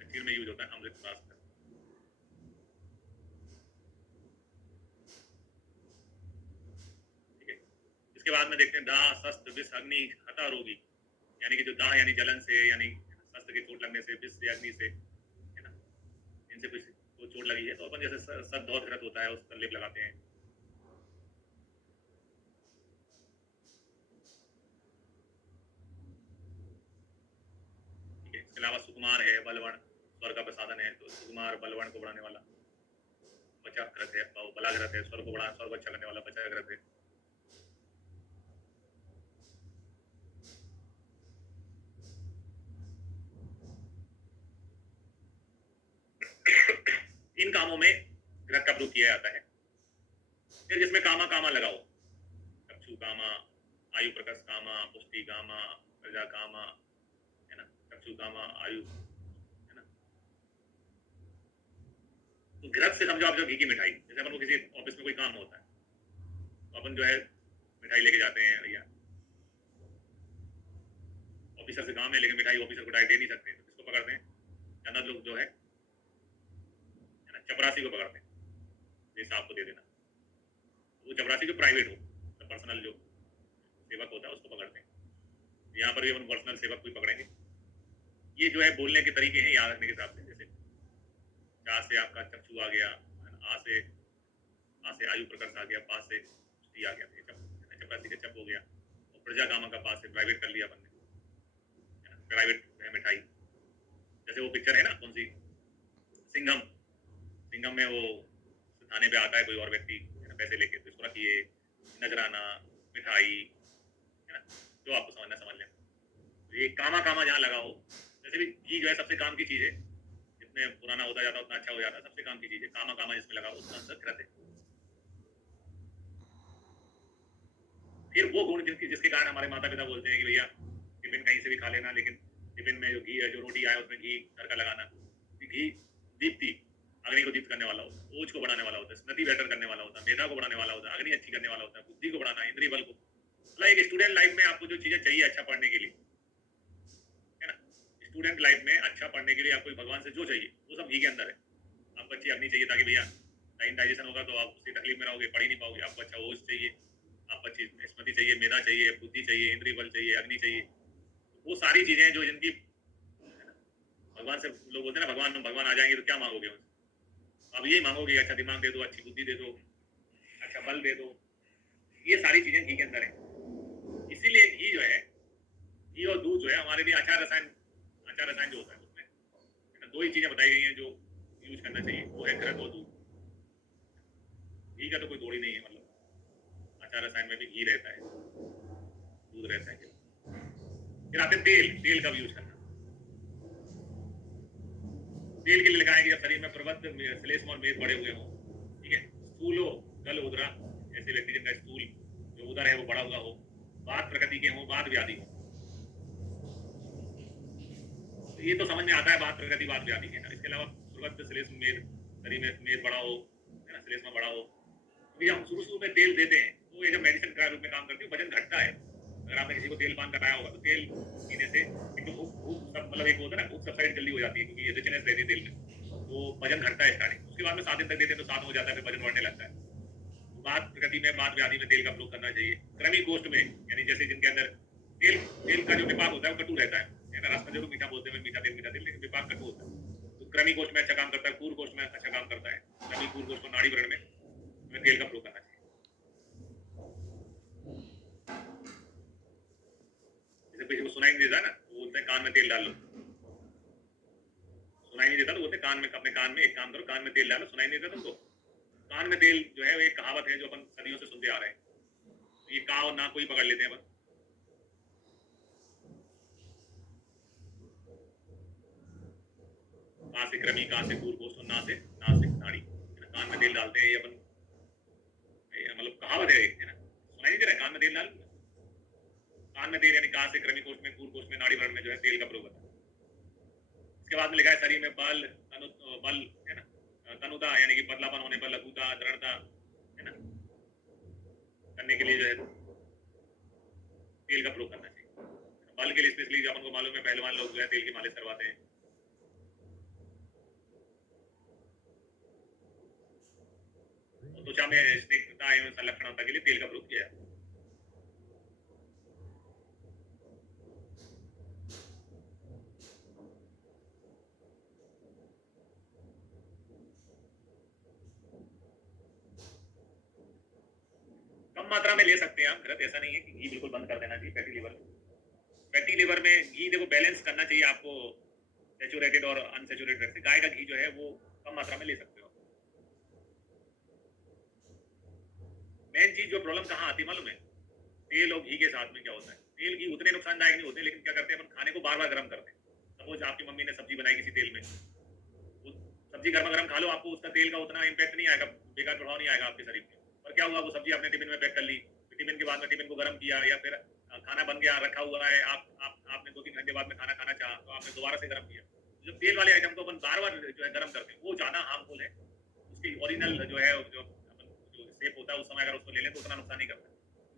छछीर में यूज होता है अमृतप्रास घृत। ठीक है, इसके बाद में देखते हैं दाह शस्त्र विष अग्नि हता रोगी, यानी कि जो दाह यानी जलन से, यानी शस्त्र की चोट लगने से, विष से, अग्नि से, है ना, इनसे कुछ को चोट लगी है तो अपन जैसे सद्दौत घृत होता है उसका लेप लगाते हैं। ठीक है, इसके अलावा सुकुमार है, बलवण स्वर का प्रसाधन है, तो सुकुमार बलवण को बढ़ाने वाला बचा घृत है। बला घृत है, स्वर को बढ़ा, स्वर को अच्छा करने वाला बचा घृत है। इन कामों में घृत का प्रयोग किया जाता है। फिर जिसमें कामा कामा लगाओ, चक्षु कामा, आयु प्रकाश कामा, पुष्टि कामा, प्रजा कामा, है ना, चक्षु कामा, आयु, है ना। तो घृत से समझो आप जो घी की मिठाई, जैसे अपन को किसी ऑफिस में कोई काम होता है तो अपन जो है मिठाई लेके जाते हैं भैया, ऑफिसर से काम है लेकिन मिठाई ऑफिसर को डायरेक्ट दे नहीं सकते, तो किसको पकड़ते हैं? ज्यादा लोग जो है ना चपरासी को पकड़ते हैं, ये साहब को दे देना। चपरासी जो प्राइवेट हो, तो पर्सनल जो सेवक होता है उसको पकड़ते हैं। यहाँ पर भी अपन पर्सनल सेवक को ही पकड़ेंगे। ये जो है बोलने के तरीके हैं याद रखने के हिसाब से, जैसे चा से आपका चक्षु आ गया, आ से आयु प्रकर्ष आ गया, पा से पुष्टि आ गया, चपरासी का चप हो गया, और प्रजा कामा का पास से प्राइवेट कर लिया अपन ने, प्राइवेट है मिठाई। जैसे वो पिक्चर है ना, कौन सी, सिंघम, सिंघम में वो थाने पे आता है कोई और व्यक्ति पैसे लेके, तो इसको रखिए, नजराना, मिठाई, है ना, जो आपको समझना समझ लें। तो ये कामा कामा जहाँ लगा हो, जैसे भी घी जो है सबसे काम की चीज है, जितने पुराना होता जाता उतना अच्छा हो जाता है, सबसे काम की चीज है, कामा कामा जिसमें लगा हो उसका आंसर कृत है। फिर वो गुण जिसके कारण हमारे माता पिता बोलते हैं कि भैया टिफिन कहीं से भी खा लेना, लेकिन टिफिन में जो घी है, जो रोटी आए उसमें घी घर का लगाना। घी दीप्ति, अग्नि को दीप्त करने वाला होता है, ओज को बढ़ाने वाला होता है, स्मृति बेटर करने वाला होता है, मेधा को बढ़ाने वाला होता है, अग्नि अच्छी करने वाला होता है, बुद्धि को बढ़ाना, इंद्रिय बल को। मतलब एक स्टूडेंट लाइफ में आपको जो चीजें चाहिए अच्छा पढ़ने के लिए, है ना, स्टूडेंट लाइफ में अच्छा पढ़ने के लिए आपको भगवान से जो चाहिए वो सब घी के अंदर है। आपको अच्छी अग्नि चाहिए ताकि भैया टाइम डाइजेशन होगा तो आप उसी तकलीफ में रहोगे, पढ़ ही नहीं पाओगे। आपको अच्छा ओज चाहिए, आपको अच्छी स्मृति चाहिए, मेधा चाहिए, बुद्धि चाहिए, इंद्रिय बल चाहिए, अग्नि चाहिए। वो सारी चीजें जो जिनकी भगवान से लोग बोलते हैं ना, भगवान भगवान आ जाएंगे तो क्या मांगोगे उनसे? अब यही मांगोगे, अच्छा दिमाग दे दो, अच्छी बुद्धि दे दो, अच्छा बल दे दो। ये सारी चीजें घी के अंदर है। इसीलिए घी जो है, घी और दूध जो है हमारे लिए आचार रसायन जो होता है उसमें दो ही चीजें बताई गई हैं जो यूज करना चाहिए, वो है घृत और दूध। घी का तो कोई तोड़ ही नहीं है, मतलब आचार रसायन में भी घी रहता है, दूध रहता है। फिर आते तेल, तेल का भी यूज करना। तेल के लिए लिखा है कि जब शरीर में प्रबद्ध श्लेष्म और मेद बड़े हुए हों, ठीक है, स्थूलो गल उदरा, ऐसे व्यक्ति जिनका स्थूल जो उदर है वो बड़ा हुआ हो, बात प्रकृति के हों, बात व्याधि हो। तो ये तो समझ में आता है, बात प्रकृति बात व्याधि है ना। इसके अलावा प्रबद्ध श्लेष्म मेद, शरीर में मेद बड़ा हो, है ना, श्लेष्म बड़ा हो। क्योंकि हम शुरू में तेल देते हैं तो ये जब मेडिसिन का रूप में काम करती है, वजन घटता है। अगर आपने किसी को तेल पान कराया होगा तो तेल पीने से एक तो भूख सब, मतलब एक होता है ना, भूख सबसाइड जल्दी हो जाती है क्योंकि ये रिचनेस रहती है तेल में, तो वजन घटता है स्टार्टिंग। उसके बाद में 7 दिन तक देते हैं तो 7 हो जाता है, फिर वजन बढ़ने लगता है। तो बात प्रकृति में, बात व्याधि में तेल का प्रयोग करना चाहिए। क्रमिक गोष्ठ में, यानी जैसे जिनके अंदर तेल का जो विपाक होता है वो कटु रहता है ना, रस में जरूर मीठा बोलते हैं, मीठा तेल, लेकिन विपाक कटु होता है। तो क्रमिक गोष्ठ में अच्छा काम करता है, पूर्व गोष्ठ में अच्छा काम करता है। क्रमिक पूर्व गोष्ठ को नाड़ी वर्ण में तेल का प्रयोग करना चाहिए। किसी को सुनाई नहीं देता ना, वो बोलते हैं कान में तेल डाल लो। सुनाई नहीं देता तो बोलते हैं कान में, अपने कान में एक काम करो, कान में तेल डालो। सुनाई नहीं देता तुमको? कान में तेल जो है वो एक कहावत है जो अपन सदियों से सुनते आ रहे हैं। ये का और ना कोई पकड़ लेते हैं अपन। का से क्रमी, का से पूर्व गोष्ठ, ना से नाड़ी, कान में तेल डालते हैं ये अपन, मतलब कहावत है ना। सुनाई नहीं दे रहा है? कान में तेल डाल, कान में तेल, यानी का से क्रमी कोष्ठ में, पूर्व कोष्ठ में, नाड़ी वर्ण में जो है तेल का प्रयोग होता है। इसके बाद में लिखा है शरीर में बल, बल है ना, तनुता यानी कि पतलापन होने पर, लघुता, दृढ़ता है ना, करने के लिए जो है तेल का प्रयोग करना चाहिए। बल के लिए स्पेशली जो अपन को मालूम है, पहलवान लोग जो है तेल की मालिश करवाते हैं। त्वचा में स्निग्धता एवं संलक्षणता के लिए तेल का प्रयोग किया है। कम मात्रा में ले सकते हैं आप घृत, ऐसा नहीं है कि घी बिल्कुल बंद कर देना चाहिए फैटी लिवर। फैटी लिवर में घी देखो बैलेंस करना चाहिए आपको, सैचुरेटेड और अनसैचुरेटेड से। गाय का घी जो है वो कम मात्रा में ले सकते हो। मेन चीज जो प्रॉब्लम कहाँ आती है मालूम है? तेल और घी के साथ में क्या होता है, तेल घी उतने नुकसानदायक नहीं होते, लेकिन क्या करते हैं अपन खाने को बार बार गर्म करते हैं। सपोज आपकी मम्मी ने सब्जी बनाई किसी तेल में, वो सब्जी गर्मा गर्म खा लो, आपको उसका तेल का उतना इम्पैक्ट नहीं आएगा, बेकार प्रभाव नहीं आएगा आपके शरीर में। और क्या हुआ, वो सब्जी आपने टिफिन में पैक कर ली, टिफिन के बाद में टिफिन को गर्म किया, या फिर खाना बन गया रखा हुआ है, आपने 2-3 घंटे बाद में खाना खाना चाहा तो आपने दोबारा से गर्म किया। जो तेल वाले आइटम को अपन बार बार जो है गर्म करते हैं वो ज्यादा हार्मफुल है। उसकी ओरिजिनल जो है जो शेप होता है उस समय अगर उसको ले लें तो उतना नुकसान नहीं करता।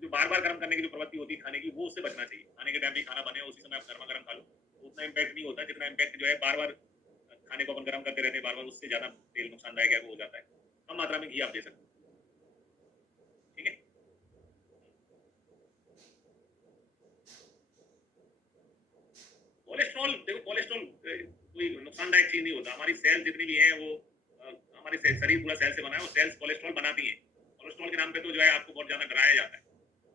जो बार बार गर्म करने की जो प्रवृत्ति होती है खाने की, वो उससे बचना चाहिए। खाने के टाइम भी खाना बने उसी समय आप गर्मा गर्म खा लो, उतना इम्पैक्ट नहीं होता जितना इम्पैक्ट जो है बार बार खाने को अपन गर्म करते रहते हैं बार बार, उससे ज्यादा तेल नुकसानदायक है वो हो जाता है। कम मात्रा में घी आप दे सकते हैं, ठीक है। कोलेस्ट्रॉल देखो, कोलेस्ट्रॉल कोई नुकसानदायक चीज नहीं होता। हमारी सेल्स जितनी भी हैं वो हमारे शरीर पूरा सेल से बना है, और सेल्स कोलेस्ट्रॉल बनाती हैं। कोलेस्ट्रॉल के नाम पे तो जो है आपको बहुत ज्यादा डराया जाता है।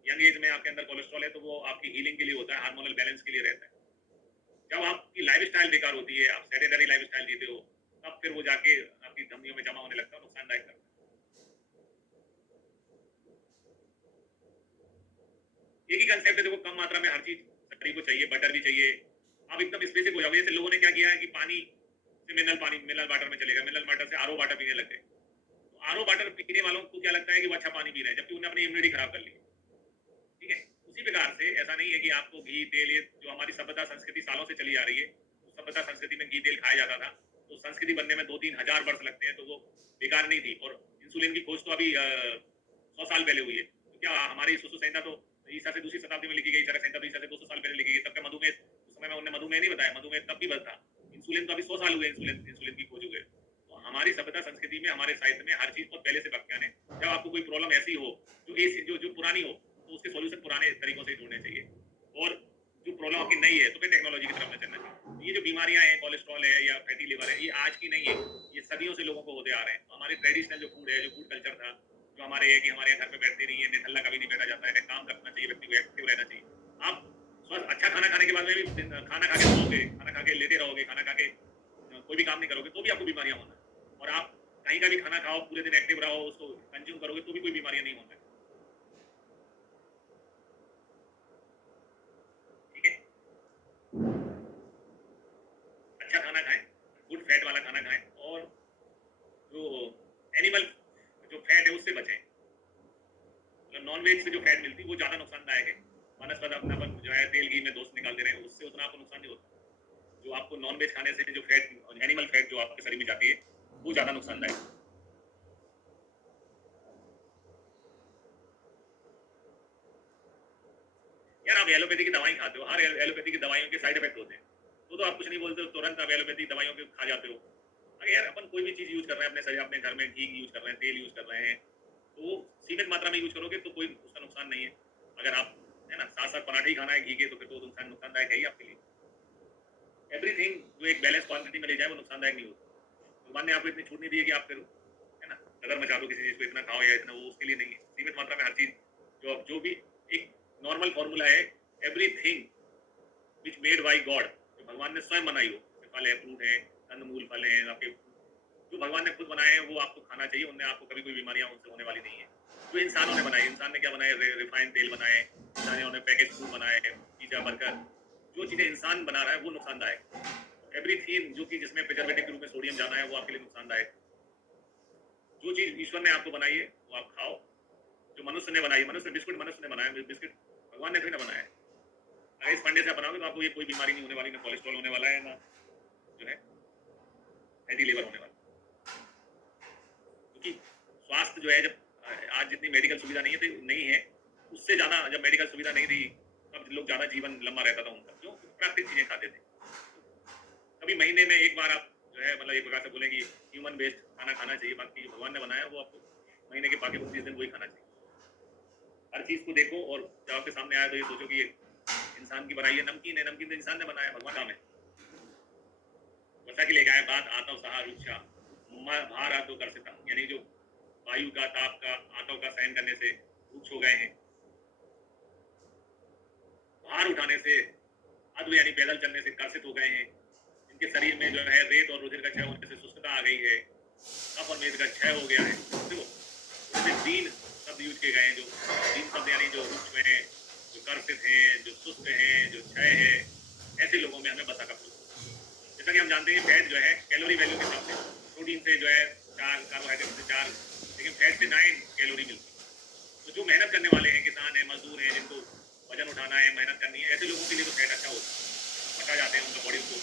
यंग एज में आपके अंदर कोलेस्ट्रॉल है तो वो आपकी हीलिंग के लिए होता है, हार्मोनल बैलेंस के लिए रहता है। जब आपकी लाइफस्टाइल बेकार होती है, आप सेडेंटरी लाइफस्टाइल जीते हो, तब फिर वो जाके आपकी धमनियों में जमा होने लगता है, नुकसानदायक करता है। एक ही कंसेप्ट है, देखो कम मात्रा में हर चीज शरीर को चाहिए, बटर भी चाहिए। आप एकदम स्पेसिफिक हो जाओगे। जैसे लोगों ने क्या किया है कि पानी से मिनरल वाटर में चलेगा, मिनरल वाटर से आरओ वाटर पीने लग गए। तो आरओ वाटर पीने वालों को क्या लगता है कि वो अच्छा पानी पी रहे हैं, जबकि उन्हें अपनी इम्यूनिटी खराब कर ली। ठीक है, उसी प्रकार से ऐसा नहीं है कि आपको घी तेल, ये जो हमारी सभ्यता संस्कृति सालों से चली आ रही है, तो सभ्यता संस्कृति में घी तेल खाया जाता था, तो संस्कृति बनने में 2-3 हजार वर्ष लगते हैं, तो वो बेकार नहीं थी। और इंसुलिन की खोज तो अभी 100 साल पहले हुई है। तो क्या हमारी सुसु संहिता तो ईसा से दूसरी शताब्दी में लिखी गई, चरक संहिता तो ईसा से 200 साल पहले लिखी गई। तब का मधुमेह, उस समय में उन्होंने मधुमेह नहीं बताया, मधुमेह तब भी था। इंसुलिन तो अभी 100 साल हुए इंसुलिन की खोज हुए। तो हमारी सभ्यता संस्कृति में, हमारे साहित्य में हर चीज बहुत पहले से व्याख्यान है। जब आपको कोई प्रॉब्लम ऐसी हो जो पुरानी हो, तो उसके सॉल्यूशन पुराने तरीकों से ढूंढने चाहिए। और जो प्रॉब्लम आपकी नई है तो फिर टेक्नोलॉजी की तरफ में चलना चाहिए। ये जो बीमारियां हैं, कोलेस्ट्रॉल है या फैटी लिवर है, ये आज की नहीं है, ये सदियों से लोगों को होते आ रहे हैं। तो हमारे ट्रेडिशनल जो फूड है, जो फूड कल्चर था, जो हमारे है कि हमारे घर पे बैठते नहीं है, निठल्ला कभी नहीं बैठा जाता है, काम करना चाहिए, व्यक्ति को एक्टिव रहना चाहिए। आप स्वस्थ अच्छा खाना खाने के बाद में भी खाना खा के सोओगे, खाना खा के लेते रहोगे, खाना खा के कोई भी काम नहीं करोगे तो भी आपको बीमारियां होना। और आप कहीं का भी खाना खाओ, पूरे दिन एक्टिव रहो, उसको कंज्यूम करोगे तो भी कोई बीमारियां नहीं होना। ठीक है, अच्छा खाना खाएं, गुड फैट वाला खाना खाएं, और जो एनिमल जो फैट है उससे बचें। नॉन वेज से जो फैट मिलती है वो ज्यादा नुकसानदायक है। वनस्पति अपना जो है तेल घी में दोस्त निकाल दे रहे हैं, उससे उतना आपको नुकसान नहीं होता। जो आपको नॉन वेज खाने से जो फैट, एनिमल फैट जो आपके शरीर में जाती है, वो ज्यादा नुकसानदायक है। यार आप एलोपैथी की दवाई खाते हो, हर एलोपैथी की दवाइयों के साइड इफेक्ट होते हैं, तो आप कुछ नहीं बोलते हो, तुरंत आप एलोपैथी दवाइयों के खा जाते हो। अगर यार अपन कोई भी चीज यूज कर रहे हैं अपने शरीर, अपने घर में घी यूज कर रहे हैं, तेल यूज कर रहे हैं, तो सीमित मात्रा में यूज करोगे तो कोई उसका नुकसान नहीं है। अगर आप है ना साथ साथ पराठे ही खाना है घी के, तो फिर तो नुकसानदायक है ही आपके लिए। एवरीथिंग जो एक बैलेंस क्वांटिटी में ले जाए वो नुकसानदायक नहीं होता। भगवान ने आपको इतनी छूट नहीं दी है कि आप फिर है ना नजर मचा दो किसी चीज को, इतना खाओ या इतना, वो उसके लिए नहीं है। सीमित मात्रा में हर चीज, जो भी एक नॉर्मल फॉर्मूला है, everything which made by God, जो भगवान ने स्वयं बनाई हो, फल है, फ्रूट है, कंदमूल फल है आपके, जो भगवान ने खुद बनाए हैं वो आपको खाना चाहिए। उनने आपको कभी कोई बीमारियां उनसे होने वाली नहीं है। जो इंसानों ने बनाए, इंसान ने क्या बनाए, रिफाइंड तेल बनाए, इंसानों ने पैकेज फूड बनाए, पिज्जा बर्गर, जो चीजें इंसान बना रहा है वो नुकसानदायक। एवरीथिंग जो कि जिसमें प्रिजर्वेटिव के रूप में सोडियम जाना है वो आपके लिए नुकसानदायक। जो चीज ईश्वर ने आपको बनाई है वो आप खाओ। जो मनुष्य ने बनाई, मनुष्य बिस्कुट मनुष्य ने बनाया, बिस्कुट भगवान ने थोड़ी ना बनाया है। अगर इस फंडे से आप बनाओगे तो आपको ये कोई बीमारी नहीं होने वाली, ना कोलेस्ट्रॉल होने वाला है, ना जो है फैटी लिवर होने वाला। क्योंकि स्वास्थ्य जो है, जब आज जितनी मेडिकल सुविधा नहीं है, उससे ज्यादा जब मेडिकल सुविधा नहीं थी तब लोग ज्यादा जीवन लंबा रहता था उनका, क्यों? प्राकृतिक चीजें खाते थे। कभी महीने में एक बार आप जो है मतलब एक प्रकार से बोले कि ह्यूमन बेस्ड खाना खाना चाहिए, बाकी जो भगवान ने बनाया वो आपको महीने के बाकी 29 दिन वही खाना चाहिए। हर चीज को देखो, और जब आपके सामने आया तो ये सोचो कि ये इंसान की बनाई है। नमकीन है, नमकीन तो इंसान ने बनाया, भगवान काम है। वैसा कि ले गए बात आतव सहा रुक्षा भार आतो कर सकता, यानी जो वायु का, ताप का, आतव का सहन करने से रुक्ष हो गए हैं, भार उठाने से, अद्व यानी पैदल चलने से कर्षित हो गए हैं, इनके शरीर में जो है रेत और रुधिर का क्षय होने से शुष्कता आ गई है, कफ और मेद का क्षय हो गया है। देखो उसमें दीन शब्द यूज किए गए हैं, जो दीन शब्द यानी जो रुक्ष हैं, जो कर्षित हैं, जो सुस्त हैं, जो क्षय है, ऐसे लोगों में हमें बसा का फल। जैसा कि हम जानते हैं फैट जो है कैलोरी वैल्यू के हिसाब से, प्रोटीन से जो है 4, कार्बोहाइड्रेट से 4, लेकिन फैट से 9 कैलोरी मिलती है। तो जो मेहनत करने वाले हैं, किसान हैं, मजदूर हैं, जिनको वजन उठाना है, मेहनत करनी है, ऐसे लोगों के लिए तो फैट अच्छा होता है, पचा जाते हैं, उनका बॉडी उसको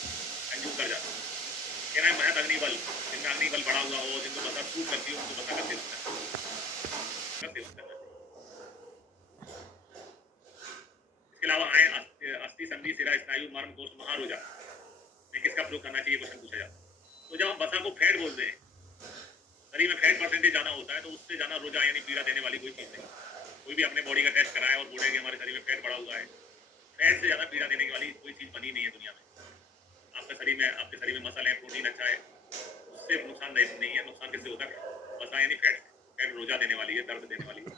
कंज्यूम कर जाता है। कहना है मेहनत अग्निबल, जिनमें अग्निबल बढ़ा हुआ हो, जिनको बसा सूट करती हो, उनको बसा करते होता है। इसके अलावा आए अस्थि संधि सिरा स्नायु मर्म कोष्ठ महारोजा में किसका प्रयोग करना चाहिए, क्वेश्चन पूछा जाता है। तो जब हम बसा को फैट बोलते हैं, शरीर में फैट परसेंटेज ज़्यादा होता है, तो उससे ज़्यादा रोजा यानी पीड़ा देने वाली कोई चीज़ नहीं। कोई भी अपने बॉडी का टेस्ट कराए और बोले कि हमारे शरीर में फैट बढ़ा हुआ है, फैट से ज़्यादा पीड़ा देने वाली कोई चीज़ बनी नहीं है दुनिया में। आपके शरीर में मसल है, प्रोटीन अच्छा है, उससे नुकसान नहीं है। नुकसान किससे होता है? वसा यानी फैट। फैट रोजा देने वाली है, दर्द देने वाली है।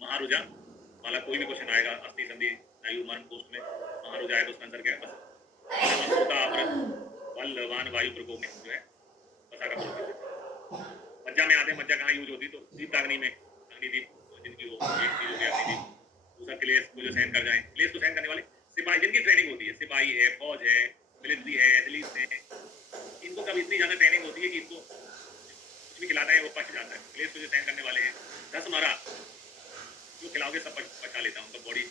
महारोजा वाला कोई भी क्वेश्चन आएगा अस्थि संधि स्नायु मर्म पोस्ट में, महारोजा है तो उसका आंसर क्या है? वसा। मसूता अमृत बलवान वायु प्रकोप में जो है वसा का प्रयोग करते हैं। मज्जा में आते हैं, मज्जा कहाँ यूज होती? तो दीपदाग्नि में, अग्निदीप जिनकी हो, एक चीज हो गया अग्निदीप। दूसरा क्लेश को जो सहन कर जाए, क्लेश को सहन करने वाले सिपाही जिनकी ट्रेनिंग होती है, सिपाही है, फौज है, मिलिट्री है, एथलीट है, इनको कब इतनी ज्यादा ट्रेनिंग होती है कि इनको कुछ भी खिलाता है वो पच जाता है। क्लेश को जो सहन करने वाले हैं, 10 मारा जो खिलाओगे सब पचा लेता है, उनका बॉडी